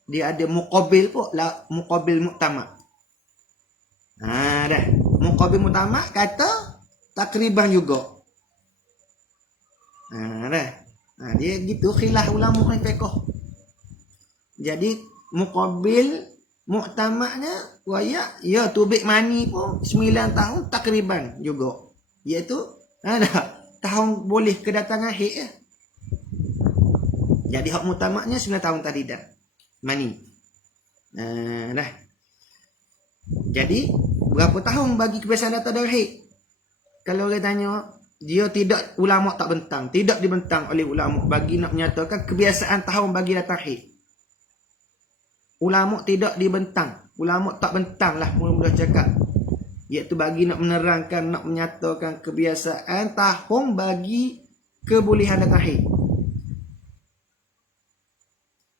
Dia ada muqabil pun lah, muqabil muktamad. Dah. Muqabil muktamad kata takriban juga. Dah. Dia gitu khilaf ulama ni fiqh. Jadi muqabil muktamadnya wayak ya tubik mani pun 9 tahun takriban juga. Iaitu tahun boleh kedatangan haid ya. Jadi hak muktamadnya 9 tahun tadi dah. Mani. Dah. Jadi berapa tahun bagi kebiasaan datang dari haid? Kalau orang tanya, dia tidak, ulama tak bentang, tidak dibentang oleh ulama bagi nak menyatakan kebiasaan tahun bagi datang haid. Ulama tidak dibentang, ulama tak bentang lah mula-mula cakap, iaitu bagi nak menerangkan, nak menyatakan kebiasaan tahun bagi kebolehan datang haid.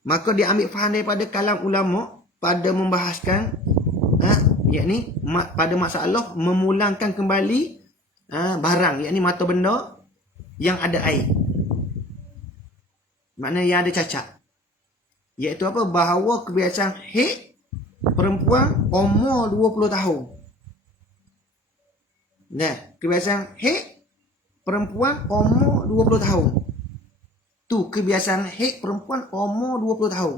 Maka dia ambil faham daripada kalam ulama pada membahaskan yakni pada masalah memulangkan kembali barang, yakni mata benda yang ada air, makna yang ada cacat, iaitu apa? Bahawa kebiasaan haid perempuan umur 20 tahun. Nah, kebiasaan haid perempuan umur 20 tahun. Tu kebiasaan haid perempuan umur 20 tahun.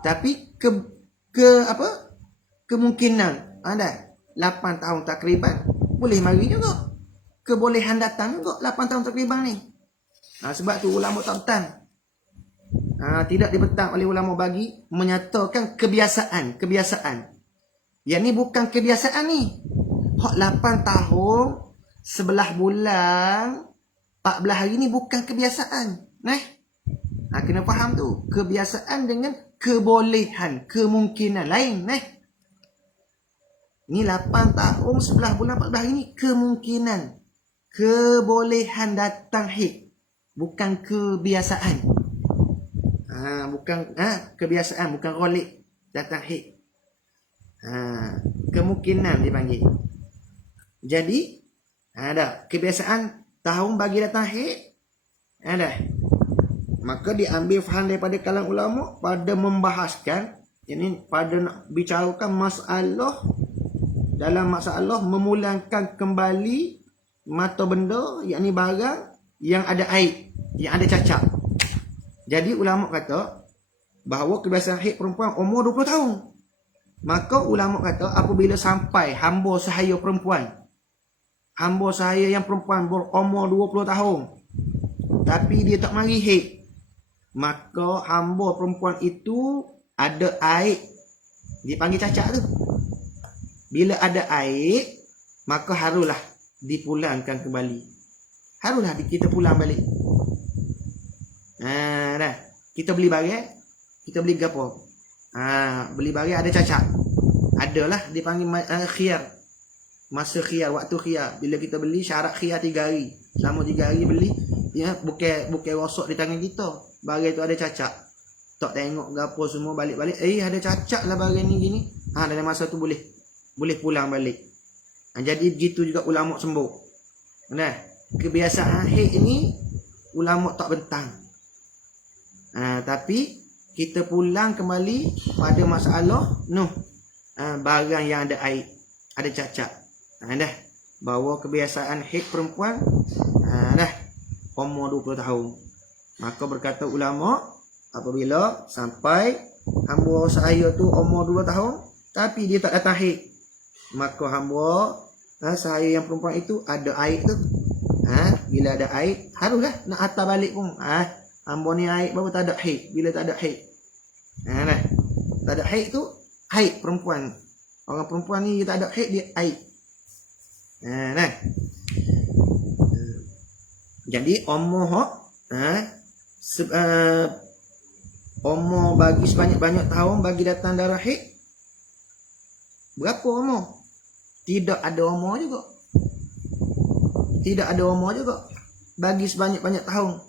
Tapi kemungkinan ada 8 tahun takriban boleh mari juga. Kebolehan datang juga 8 tahun takriban ni. Sebab tu ulama tak bentang. Tidak dibentang oleh ulama bagi menyatakan kebiasaan. Yang ni bukan kebiasaan ni. Hak 8 tahun 11 bulan 14 hari ni bukan kebiasaan. Kena faham tu. Kebiasaan dengan kebolehan, kemungkinan lain. Ni 8 tahun 11 bulan 14 hari ni kemungkinan, kebolehan datang haid, bukan kebiasaan. Bukan kebiasaan, bukan rolik datang haid. Kemungkinan dipanggil. Jadi ada kebiasaan tahun bagi datang haid. Maka diambil faham daripada kalangan ulama pada membahaskan, ini pada nak bicarakan masalah, dalam masalah memulangkan kembali mata benda, yakni barang yang ada aib, yang ada cacat. Jadi ulama kata bahawa kebiasaan haid perempuan umur 20 tahun. Maka ulama kata apabila sampai hamba sahaya perempuan, hamba sahaya yang perempuan berumur 20 tahun tapi dia tak mari haid, maka hamba perempuan itu ada aib, dipanggil cacat tu. Bila ada aib, maka haruslah dipulangkan kembali. Haruslah kita pulang balik. Dah. Kita beli barang, kita beli gapo? Beli barang ada cacat. Adalah dipanggil khiyar. Masa khiyar, waktu khiyar. Bila kita beli syarat khiyar 3 hari. Selama 3 hari beli, ya bukan rosak di tangan kita. Barang tu ada cacat. Tak tengok gapo semua, balik-balik, ada cacat lah barang ni gini. Dalam masa tu boleh pulang balik. Jadi begitu juga ulama sembuh. Kebiasaan haid ni ulama tak bentang. Tapi kita pulang kembali pada masalah barang yang ada aib, ada cacat. Bahawa kebiasaan haid perempuan umur 20 tahun. Maka berkata ulama, apabila sampai hamba saya tu umur 2 tahun tapi dia tak datang haid, maka hamba saya yang perempuan itu ada aib tu. Bila ada aib, haruslah nak hantar balik pun. Hamba ni aib baru tak ada haid. Bila tak ada haid, tak ada haid tu haid perempuan. Orang perempuan ni dia tak ada haid, dia aib. Jadi umur umur bagi sebanyak-banyak tahun bagi datang darah haid, berapa umur? tidak ada umur juga. Tidak ada umur juga. Bagi sebanyak-banyak tahun.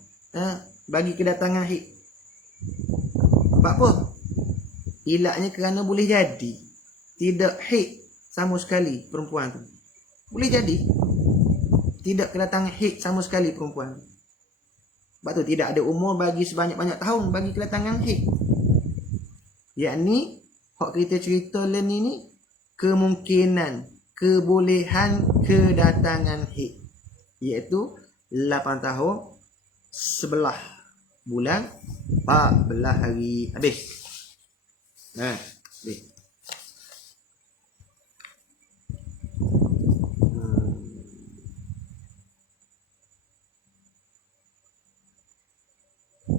Bagi kedatangan haid. Sebab apa? Ilaknya kerana boleh jadi tidak haid sama sekali perempuan tu. Boleh jadi tidak kedatangan haid sama sekali perempuan. Sebab tu tidak ada umur bagi sebanyak-banyak tahun bagi kedatangan haid. Yakni hak kita cerita lain ni kemungkinan, kebolehan kedatangan haid, iaitu 8 tahun 11 bulan 14 hari. Habis. Habis.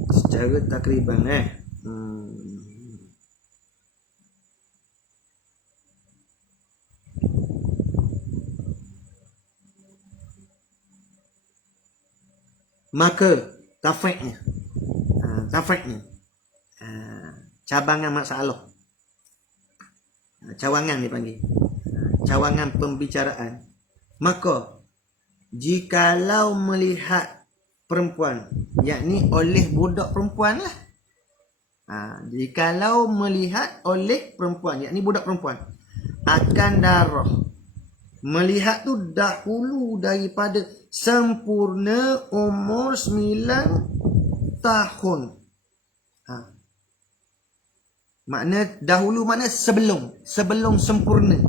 Secara takriban maka tafiqnya cabangan masalah, cawangan dipanggil, cawangan pembicaraan. Maka jikalau melihat perempuan, yakni oleh budak perempuan lah, jikalau melihat oleh perempuan, yakni budak perempuan, akan darah, melihat tu dahulu daripada sempurna umur 9 tahun. Makna dahulu makna sebelum sempurna.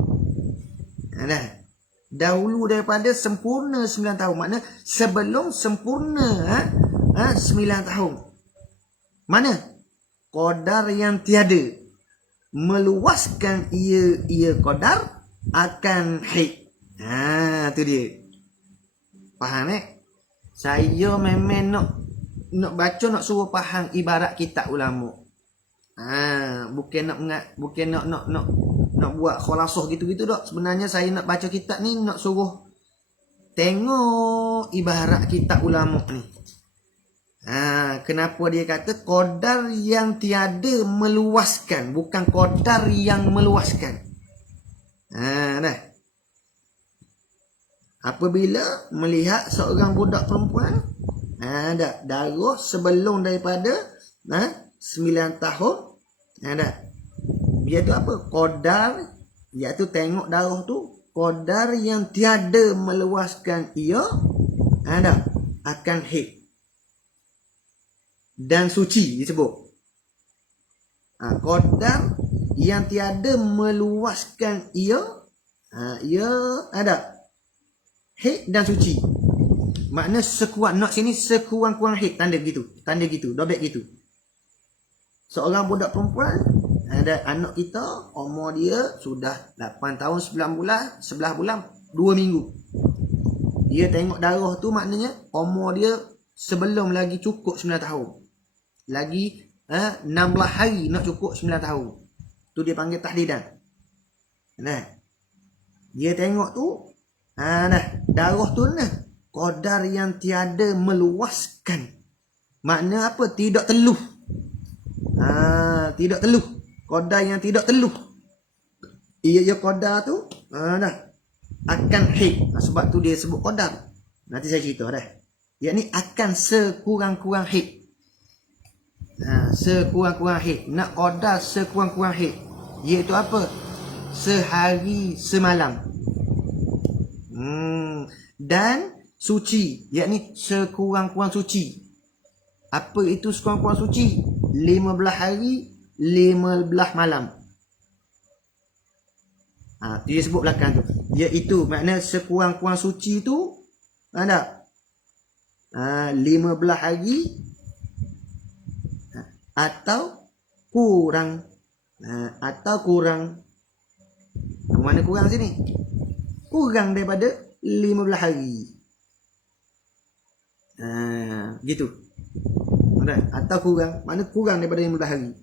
Dah. Dahulu daripada sempurna 9 tahun. Makna sebelum sempurna 9 tahun. Mana? Qadar yang tiada. Meluaskan ia qadar akan haid. Tu dia. Faham Saya memang nak baca, nak suruh faham ibarat kitab ulama. Bukan nak buat khulasah gitu-gitu dak. Sebenarnya saya nak baca kitab ni nak suruh tengok ibarat kitab ulama ni. Kenapa dia kata qadar yang tiada meluaskan, bukan qadar yang meluaskan. Dah. Apabila melihat seorang budak perempuan darah sebelum daripada 9 tahun, dia tu apa? Qadar, iaitu tengok darah tu qadar yang tiada meluaskan ia akan haid dan suci disebut. Qadar yang tiada meluaskan ia haid dan suci. Makna sekuat nak sini sekurang-kurang haid, tanda gitu, dobek gitu. Seorang budak perempuan, ada anak kita, umur dia sudah 8 tahun 9 bulan, 11 bulan 2 minggu. Dia tengok darah tu maknanya umur dia sebelum lagi cukup 9 tahun. Lagi 16 hari nak cukup 9 tahun. Tu dia panggil tahdidan. Dia tengok tu darah tu qadar yang tiada meluaskan. Makna apa? Tidak teluh. Tidak teluh. Qadar yang tidak teluh. Ia qadar tu akan haid. Sebab tu dia sebut qadar. Nanti saya cerita dah. Yakni akan sekurang-kurang haid. Sekurang-kurang haid. Nak qadar sekurang-kurang haid, iaitu apa? Sehari semalam. Dan suci, yakni sekurang-kurang suci. Apa itu sekurang-kurang suci? 15 hari 15 malam. Dia sebut belakang tu, iaitu makna sekurang-kurang suci tu 15 hari atau kurang. Mana kurang sini? Kurang daripada 15 hari. Gitu. Atau kurang, mana kurang daripada 15 hari.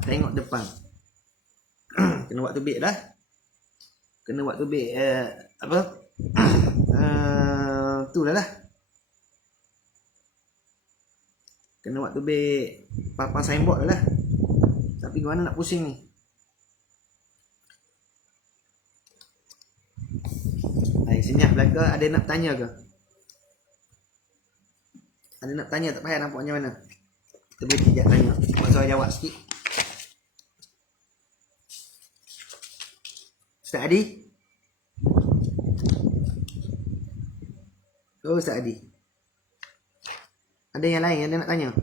Tengok depan. Kena buat tubik dah. Kena buat tubik tu dah. Kena buat tubik papan signboard dah. Tapi gimana nak pusing ni? Hai, senyap belaka. Ada nak tanya ke? Ada nak tanya tak payah nampaknya mana? Kita boleh tidak tanya. Masa jawab sikit. Ustaz Adi? Oh, Ustaz Adi. Ada yang lain yang ada nak tanya? Ada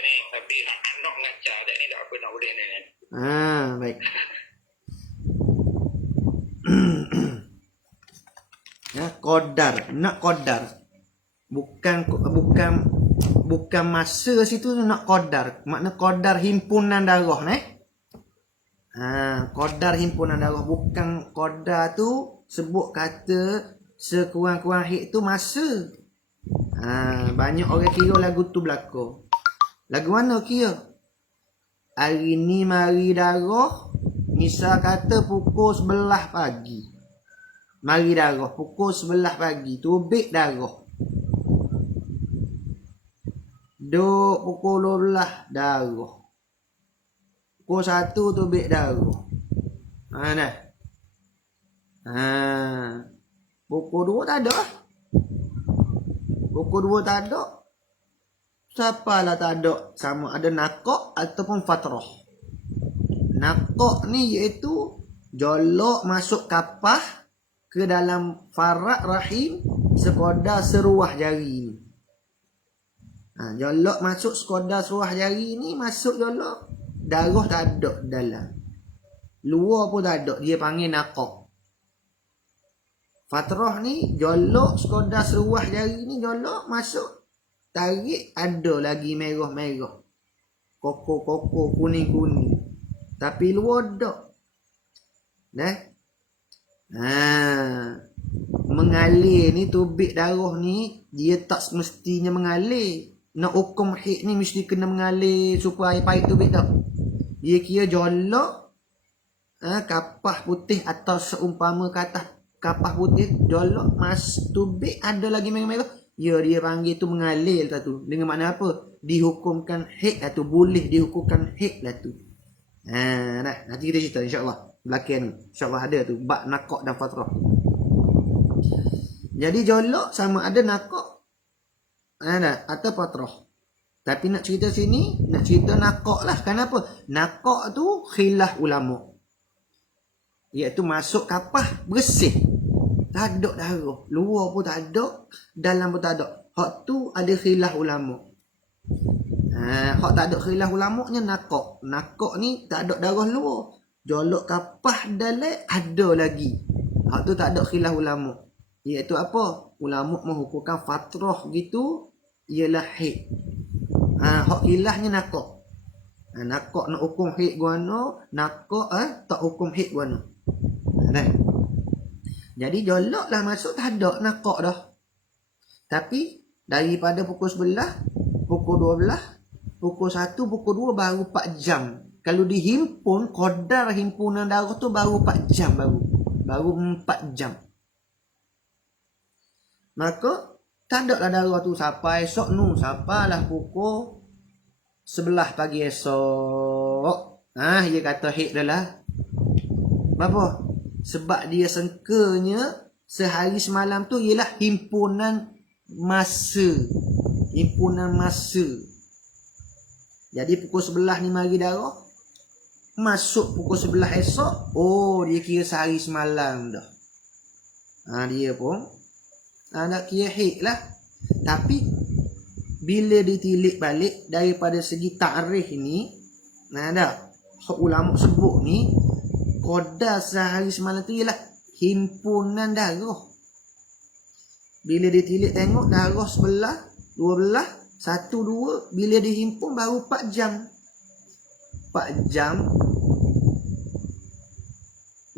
ni, tapi nak ngajar tak ni, tak apa nak boleh ni. Baik. Ya, qadar, nak qadar. Bukan masa situ nak qadar. Makna qadar himpunan darah ni. Qadar himpunan darah, bukan qadar tu sebut kata sekurang-kurang hit tu masa. Banyak orang kira lagu tu belaka. Lagu mana kira? Hari ni mari darah, misal kata pukul 11 pagi. Mari darah pukul 11 pagi, tubik darah. Duk pukul 12 darah. Pukul 1 tubik darah. Dah. Pukul 2 tak ada. Pukul 2 tak ada. Siapalah tak ada. Sama ada nakak ataupun fatrah. Nakak ni iaitu jolok masuk kapah ke dalam faraq rahim sekadar seruah jari ni. Jolok masuk sekadar seruah jari ni, masuk jolok. Darah tak ada dalam. Luar pun tak ada. Dia panggil nakak. Fatrah ni jolok sekadar seruah jari ni, jolok masuk. Tarik ada lagi merah-merah. Koko-koko, kuning-kuning. Tapi luar tak. Dah. Mengalir ni, tubik darah ni, dia tak semestinya mengalir. Nak hukum hik ni mesti kena mengalir supaya air pahit tubik tak. Dia kira jolok. Kapah putih atau seumpama kata kapah putih, jolok mas tubik ada lagi merah-merah. Ya, dia panggil tu mengalir lah tu. Dengan makna apa? Dihukumkan hik lah tu. Boleh dihukumkan hik lah tu. Nanti kita cerita insyaAllah. Belakang ni. InsyaAllah ada tu. Bak nakak dan fatrah. Jadi jolok sama ada nakak atau fatrah. Tapi nak cerita sini, nak cerita nakak lah. Kenapa? Nakak tu khilaf ulama. Iaitu masuk kapah bersih. Tak ada darah. Luar pun tak ada. Dalam pun tak ada. Hak tu ada khilaf ulama. Hak tak ada khilaf ulamanya nakak. Nakak ni tak ada darah luar. Jolok kapah dalam ada lagi. Hak tu tak ada khilaf ulama. Iaitu apa? Ulama menghukumkan fatrah gitu ialah haid. Hak khilafnya nakak. Nakak nak hukum haid guano, nakak tak hukum haid guano. Jadi jolok lah masuk, tak ada nakak dah. Tapi daripada pukul 11, pukul 12, pukul 1, pukul 2 baru 4 jam. Kalau dihimpun, qadar himpunan darah tu baru 4 jam baru 4 jam. Maka tak ada lah darah tu sampai esok nu, sampailah pukul 11 pagi esok. Dia kata hik dah lah. Apa? Sebab dia sengkanya sehari semalam tu ialah himpunan masa. Himpunan masa. Jadi pukul 11 ni mari darah. Masuk pukul 11 esok. Oh, dia kira sehari semalam dah. Dia pun nak kira hik lah. Tapi bila ditilik balik daripada segi ta'rif ni, hak ulama sebut ni, qadar sehari semalam tu ialah himpunan darah. Bila ditilik tengok darah 11, 12, 1, 2, bila dihimpun baru 4 jam. 4 jam.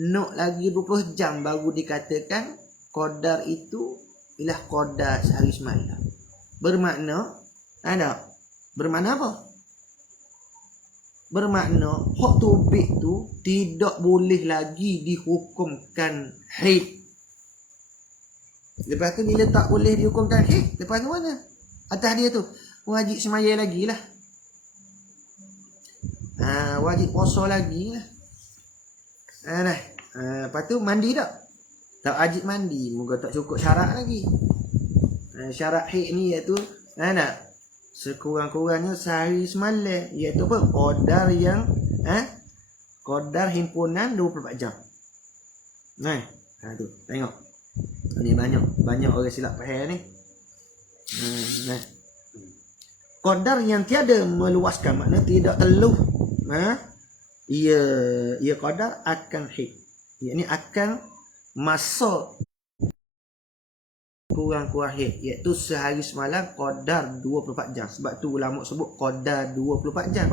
Nak lagi 20 jam baru dikatakan qadar itu ialah qadar sehari semalam. Bermakna bermakna apa? Bermakna hak tubik tu tidak boleh lagi dihukumkan haid. Lepas tu bila tak boleh dihukumkan haid, lepas tu mana? Atas dia tu wajib semaya lagi lah. Wajib puasa lagi lah. Lepas tu mandi tak? Tak wajib mandi, moga tak cukup syarat lagi. Syarat haid ni iaitu sekurang-kurangnya sehari semalam, iaitu apa? Qadar yang qadar himpunan 24 jam. Tu tengok. Ni banyak orang silap faham ni. Qadar yang tiada meluaskan, makna tidak teluh. Ia qadar akan haid. Ini akan masa kurang-kurang haid, iaitu sehari semalam qadar 24 jam. Sebab tu ulama sebut qadar 24 jam.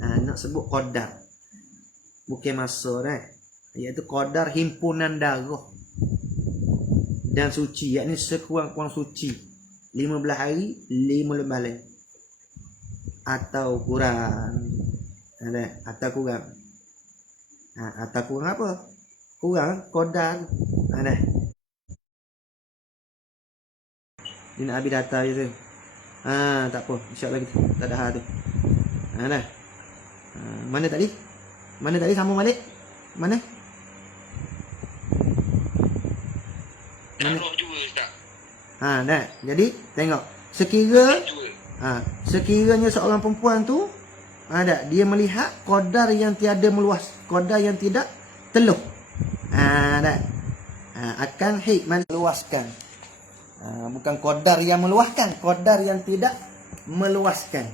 Nak sebut qadar, bukan masa iaitu qadar himpunan darah dan suci, iaitu sekurang-kurang suci 15 hari 5 lembaran atau kurang. Atau kurang. Atau kurang apa? Kurang qadar. Dia nak habis data je tu. Tak apa, insya-Allah kita tak ada hal tu. Mana tadi? Sambung balik. Mana? Darah juga tak? Dah. Jadi tengok. Sekiranya seorang perempuan tu dia melihat qadar yang tiada meluas, qadar yang tidak teluh. Akan haid meluaskan. Bukan qadar yang meluaskan, qadar yang tidak meluaskan.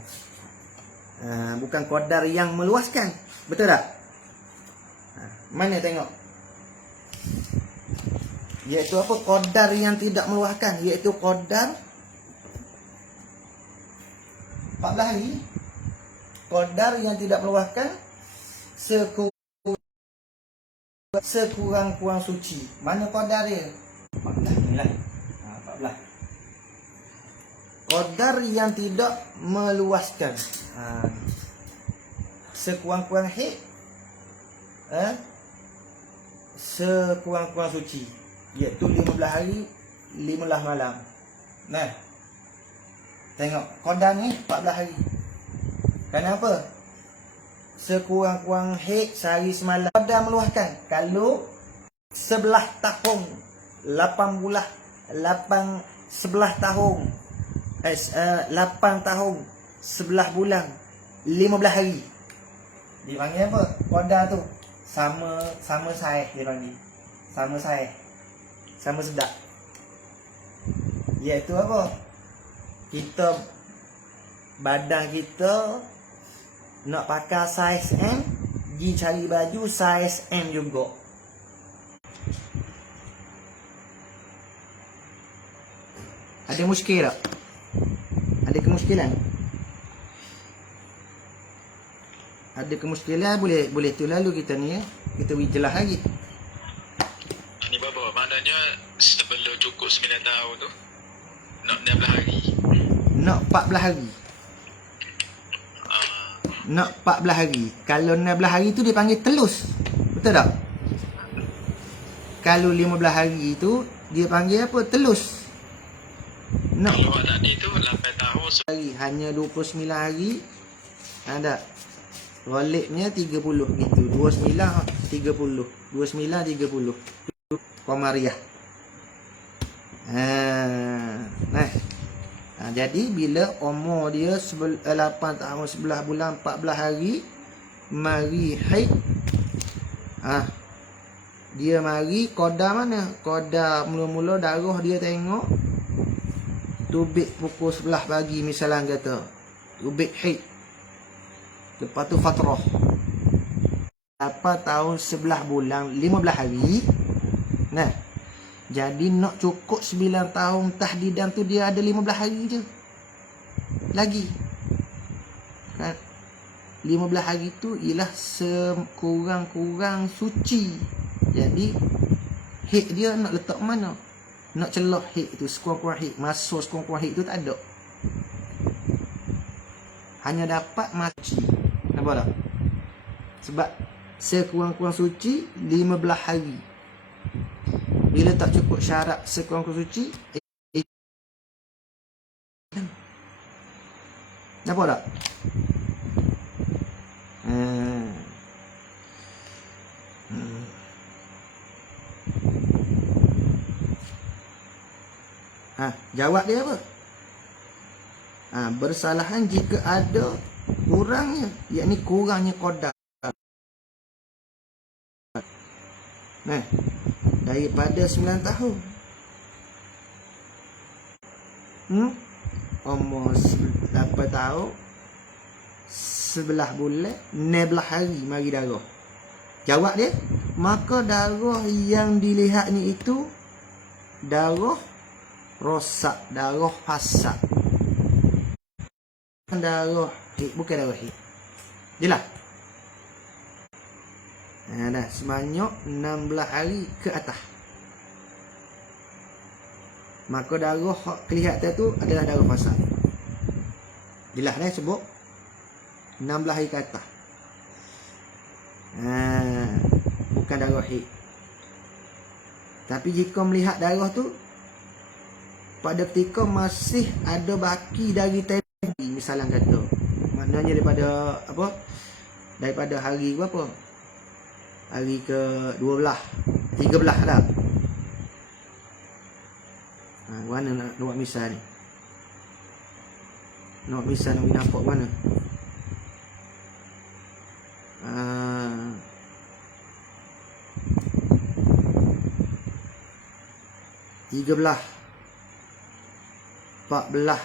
Bukan qadar yang meluaskan. Betul tak? Mana tengok? Iaitu apa? Qadar yang tidak meluaskan, iaitu qadar 14 hari. Qadar yang tidak meluaskan sekurang-kurang suci. Mana qadar dia? 14 ni lah. 14. Qadar yang tidak meluaskan. Sekurang-kurang haid. Sekurang-kurang suci, iaitu 15 hari 15 malam. Tengok qadar ni 14 hari. Kenapa? Sekurang-kurang haid sehari semalam. Qadar meluaskan. Kalau 11 tahun 8 bulan 11 tahun 8 tahun 11 bulan 15 hari, dipanggil apa? Qadar tu sama saiz, dia panggil. Sama saiz. Sama sedap. Iaitu apa? Badan kita nak pakai saiz M, pergi cari baju saiz M juga. Ada muskil tak? Ada kemuskilan? Ada kemuskilan, boleh tu lalu kita ni kita jelas lagi. Ni bapa, maknanya sebelum cukup 9 tahun tu nak 16 hari. Nak 14 hari. Nak 14 hari. Kalau 16 hari tu dia panggil telus. Betul tak? Kalau 15 hari tu dia panggil apa? Telus. Nak Kalau tadi tu 8 tahun hari, hanya 29 hari. Ada. Roleknya 30 gitu. 29 30. 29 30. Komariah. Jadi bila umur dia 8 tahun 11 bulan 14 hari mari haid. Dia mari qadar mana? Qadar mula-mula darah dia tengok tubik pukul 11 pagi misalnya kata. Tubik haid. Lepas tu fatrah. 8 tahun 11 bulan 15 hari. Jadi nak cukup 9 tahun tahdidan tu dia ada 15 hari je lagi. 15 hari tu ialah sekurang-kurang suci. Jadi haid dia nak letak mana? Nak celah haid tu, sekurang-kurang haid, masa sekurang-kurang haid tu tak ada. Hanya dapat suci. Nampak tak? Sebab sekurang-kurang suci 15 hari. Bila tak cukup syarat sekurang-kurang suci, nampak tak? Jawab dia apa? Bersalahan jika ada kurangnya, yakni kurangnya qadar. Daripada 9 tahun. Umur 8 tahun 11 bulan 16 hari mari darah. Jawab dia, maka darah yang dilihat ni itu darah rosak, darah fasak. Darah hid, bukan darah hid. Jelas? Dah sebanyak 16 hari ke atas. Maka darah kelihatan tu adalah darah fasak. Jelas dah sebut 16 hari ke atas. Bukan darah hid. Tapi jika melihat darah tu pada ketika masih ada baki dari tadi, misalnya kata, maknanya daripada apa? Daripada hari berapa? Hari ke 12, 13 lah. Mana nak buat misal ni? Nak misal nak nampak mana? 13 14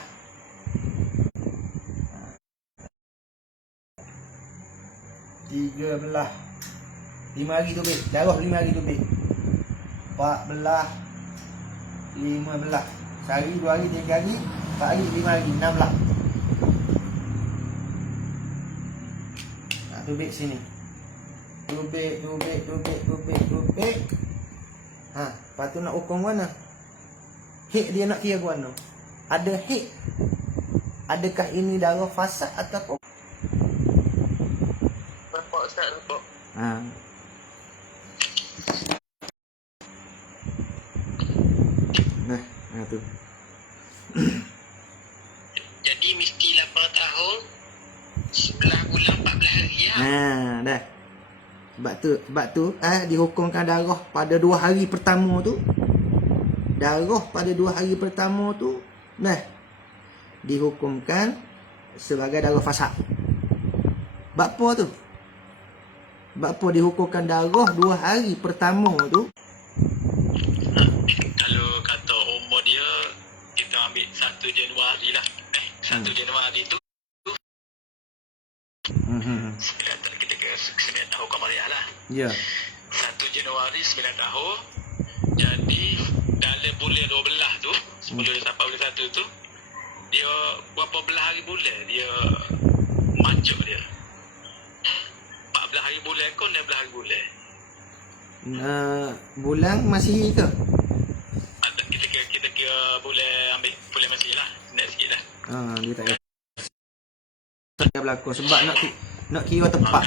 13 5 hari tu baik. Darah 5 hari tu baik. 14 15 sehari, 2 hari, 3 hari, 4 hari, 5 hari, 16. Tubik sini. Tubik. Lepas tu nak ukur mana? Hik dia nak kira mana? Ada hik. Adakah ini darah fasad ataupun? Nampak Ustaz, nampak. Tu. Jadi mesti 8 tahun 11 bulan 14 hari ya. Dah. Sebab tu dihukumkan darah pada 2 hari pertama tu. Darah pada 2 hari pertama tu dihukumkan sebagai darah fasad. Sebab apa tu? Sebab apa dihukumkan darah 2 hari pertama tu? Kalau kata umur dia, kita ambil 1 Januari lah. 1 Januari tu kita kira 9 tahun Qamariah lah. Ya. 1 Januari 9 tahun. Jadi dalam bulan 12 tu, 10 sampai bulan 1 tu, dia berapa belah hari bulan dia macam dia. 14 hari bulan ke 16 hari bulan? Bulan masih ke? Kita kira bulan, ambil bulan masih lah. Senang sikit lah. Dia tak kira berlaku sebab nak kira tepat.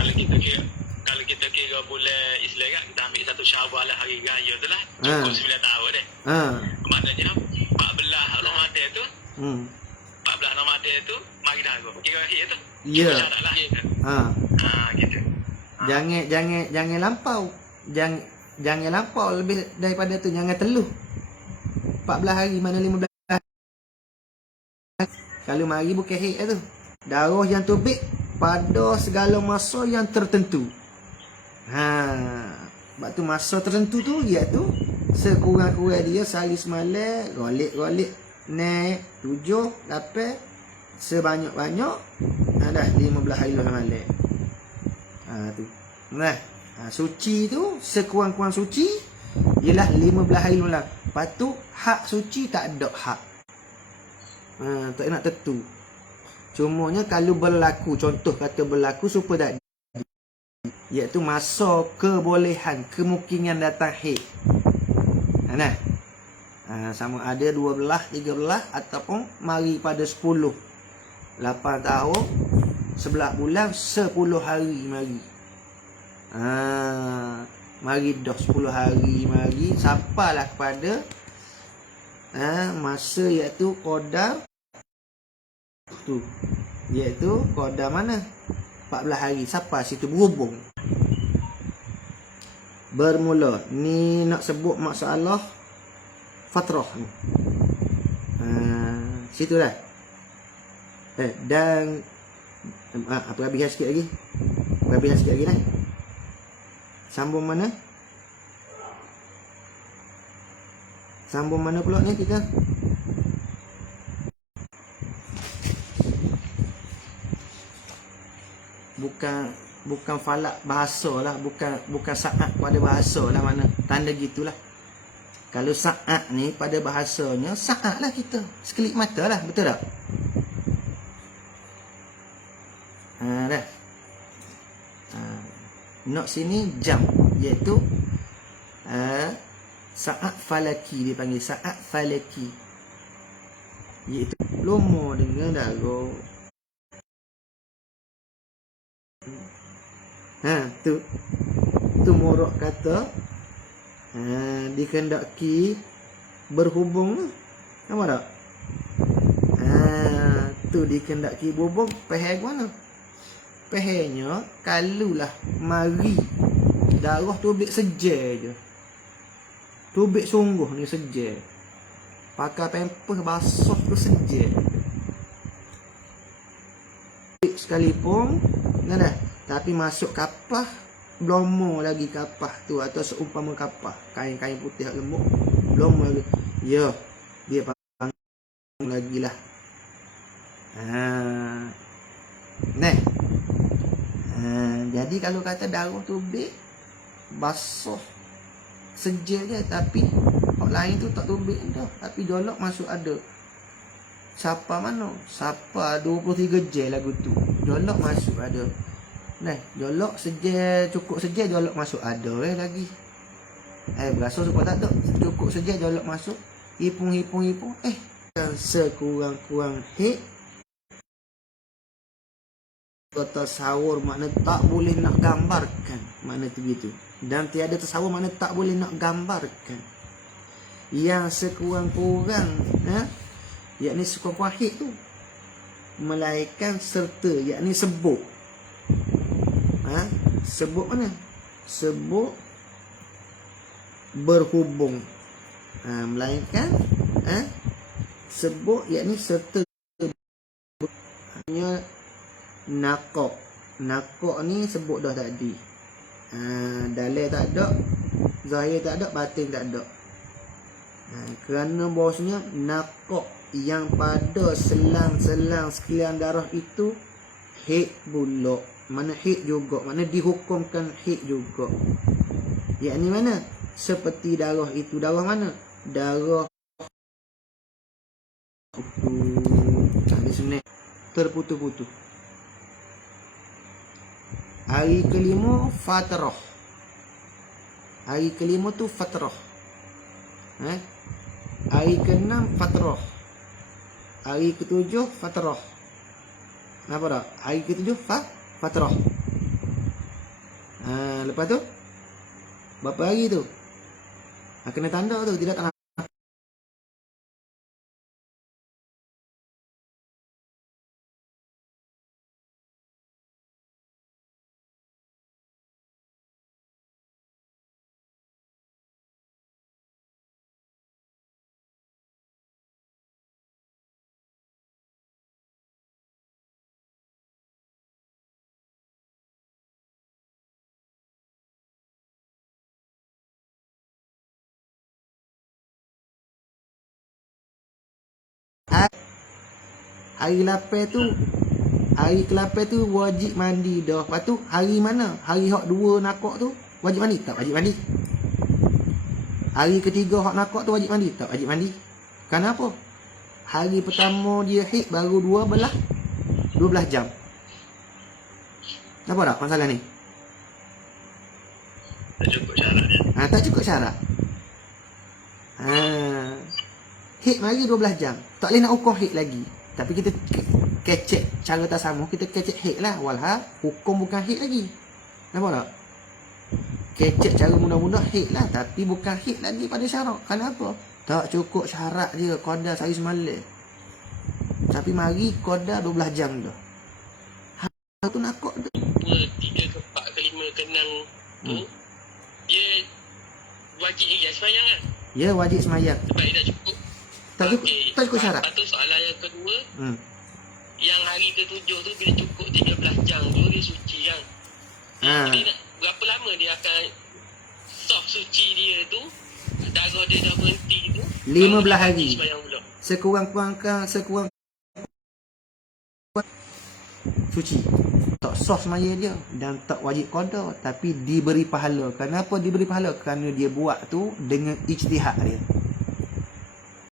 Kalau kita kira bulan Islam kan, kita ambil 1 Syawal lah, hari raya tu lah. Cukup 9 tahun deh. Maknanya 14 Ramadan tu, 14 Ramadan tu mari dah aku. Kira akhir tu. Ya. Lah, gitu. Jangan lampau. Jangan lampau lebih daripada tu, jangan teluh. 14 hari mana 15. Kalau mari bukan hik tu. Darah yang tubik pada segala masa yang tertentu. Sebab tu masa tertentu tu iaitu sekurang-kurang dia sehari semalam, golek naik 7 8 sebanyak-banyak dah 15 hari malam. Tu. Suci tu sekurang-kurang suci ialah 15 hari malam. Lepas tu hak suci tak ada hak. Tak nak tentu. Cumanya kalau berlaku, contoh kata berlaku supaya tak, iaitu masa kebolehan, kemungkinan datang haid. Sama ada 12, 13 ataupun mari pada 10. 8 tahun 11 bulan 10 hari mari. Mari dah 10 hari mari sampailah kepada masa iaitu qadar tu, iaitu qadar mana? 14 hari sampai situ berhubung. Bermula ni nak sebut masalah fatrah ni. Situ dah. Dan apa habis sikit lagi? Habis sikit lagi dah. Sambung mana? Sambung mana pula ni kita? Bukan falak bahasa lah, bukan saat pada bahasa lah, mana tanda gitulah. Kalau saat ni pada bahasanya saat lah kita, sekelip mata lah, betul tak? Dah. Nak sini jam, iaitu saat falaki, dipanggil saat falaki, iaitu lomo dengan dagu. Tu Morok kata dikendaki berhubung lah. Nampak tak? Tu dikendaki berhubung. Peheh mana? Pehehnya kalulah mari darah tubik sejer je. Tubik sungguh ni sejer. Pakai pampers basuh tu sejer. Sekalipun dah. Tapi masuk kapah, blomo lagi kapah tu, atau seumpama kapah, kain-kain putih lembut, blomo lagi. Ya, dia panggil lagi lah. Jadi kalau kata darah tubik basuh sejer je, tapi orang lain tu tak tubik dah, tapi jolok masuk ada. Siapa mana? Siapa 23 je lagu tu. Jolok masuk ada. Jolok sejer, cukup sejer jolok masuk ada lagi. Berasa supaya tak ada. Cukup sejer jolok masuk. Hipung. Sekurang-kurang hik. Kata sahur makna tak boleh nak gambarkan. Makna tu gitu. Dan tiada tasawur makna tak boleh nak gambarkan. Yang sekurang-kurang yakni sekurang-kurang hik tu melainkan serta, yakni sebut. Sebut mana? Sebut berhubung. Melainkan sebut yakni serta. Hanya nakok. Nakok ni sebut dah tadi. Dalil tak ada, zahir tak ada, batin tak ada. Kerana bahasanya nakok yang pada selang-selang sekalian darah itu hik buluk. Mana hik juga, mana dihukumkan hik juga. Yakni mana? Seperti darah itu. Darah mana? Darah di sini terputus-putus. Hari kelima fatrah. Hari kelima tu fatrah. Hari keenam fatrah. Hari ketujuh fatrah. Nampak tak? Hari ketujuh fatrah. Lepas tu berapa hari tu? Kena tanda tu, tidak tak. Hari lapar tu, hari ke-8 tu wajib mandi dah. Lepas tu hari mana? Hari hak 2 nakok tu wajib mandi? Tak wajib mandi. Hari ketiga hak nakok tu wajib mandi? Tak wajib mandi. Kenapa? Hari pertama dia hik baru 12 jam. Nampak tak masalah ni? Tak cukup syaratnya. Tak cukup syarat. Hik mari 12 jam. Tak boleh nak ukur hik lagi. Tapi kita kecek cara tak sama, kita kecek hik lah. Walhal hukum bukan hik lagi. Nampak tak? Kecek cara mudah-mudah hik lah, tapi bukan hik lagi pada syarat. Kenapa? Tak cukup syarat je qada sehari semalam. Tapi mari qada 12 jam dah. tu nakok tu. 2, 3 ke 4 ke 5 ke 6 tu, dia wajib dia sembahyang kan? Ya, wajib semayang. Sebab dia dah cukup. Tak cukup, Okey. tak cukup syarat. Lepas tu soalan yang kedua, yang hari ke-7 tu bila cukup 13 jam tu dia suci kan? Jadi berapa lama dia akan soft suci dia tu, darah dia dah berhenti tu, 15 hari. sembahyang pula. Sekurang-kurangkan suci. Tak sah semaya dia dan tak wajib qada, tapi diberi pahala. Kenapa diberi pahala? Kerana dia buat tu dengan ijtihad dia.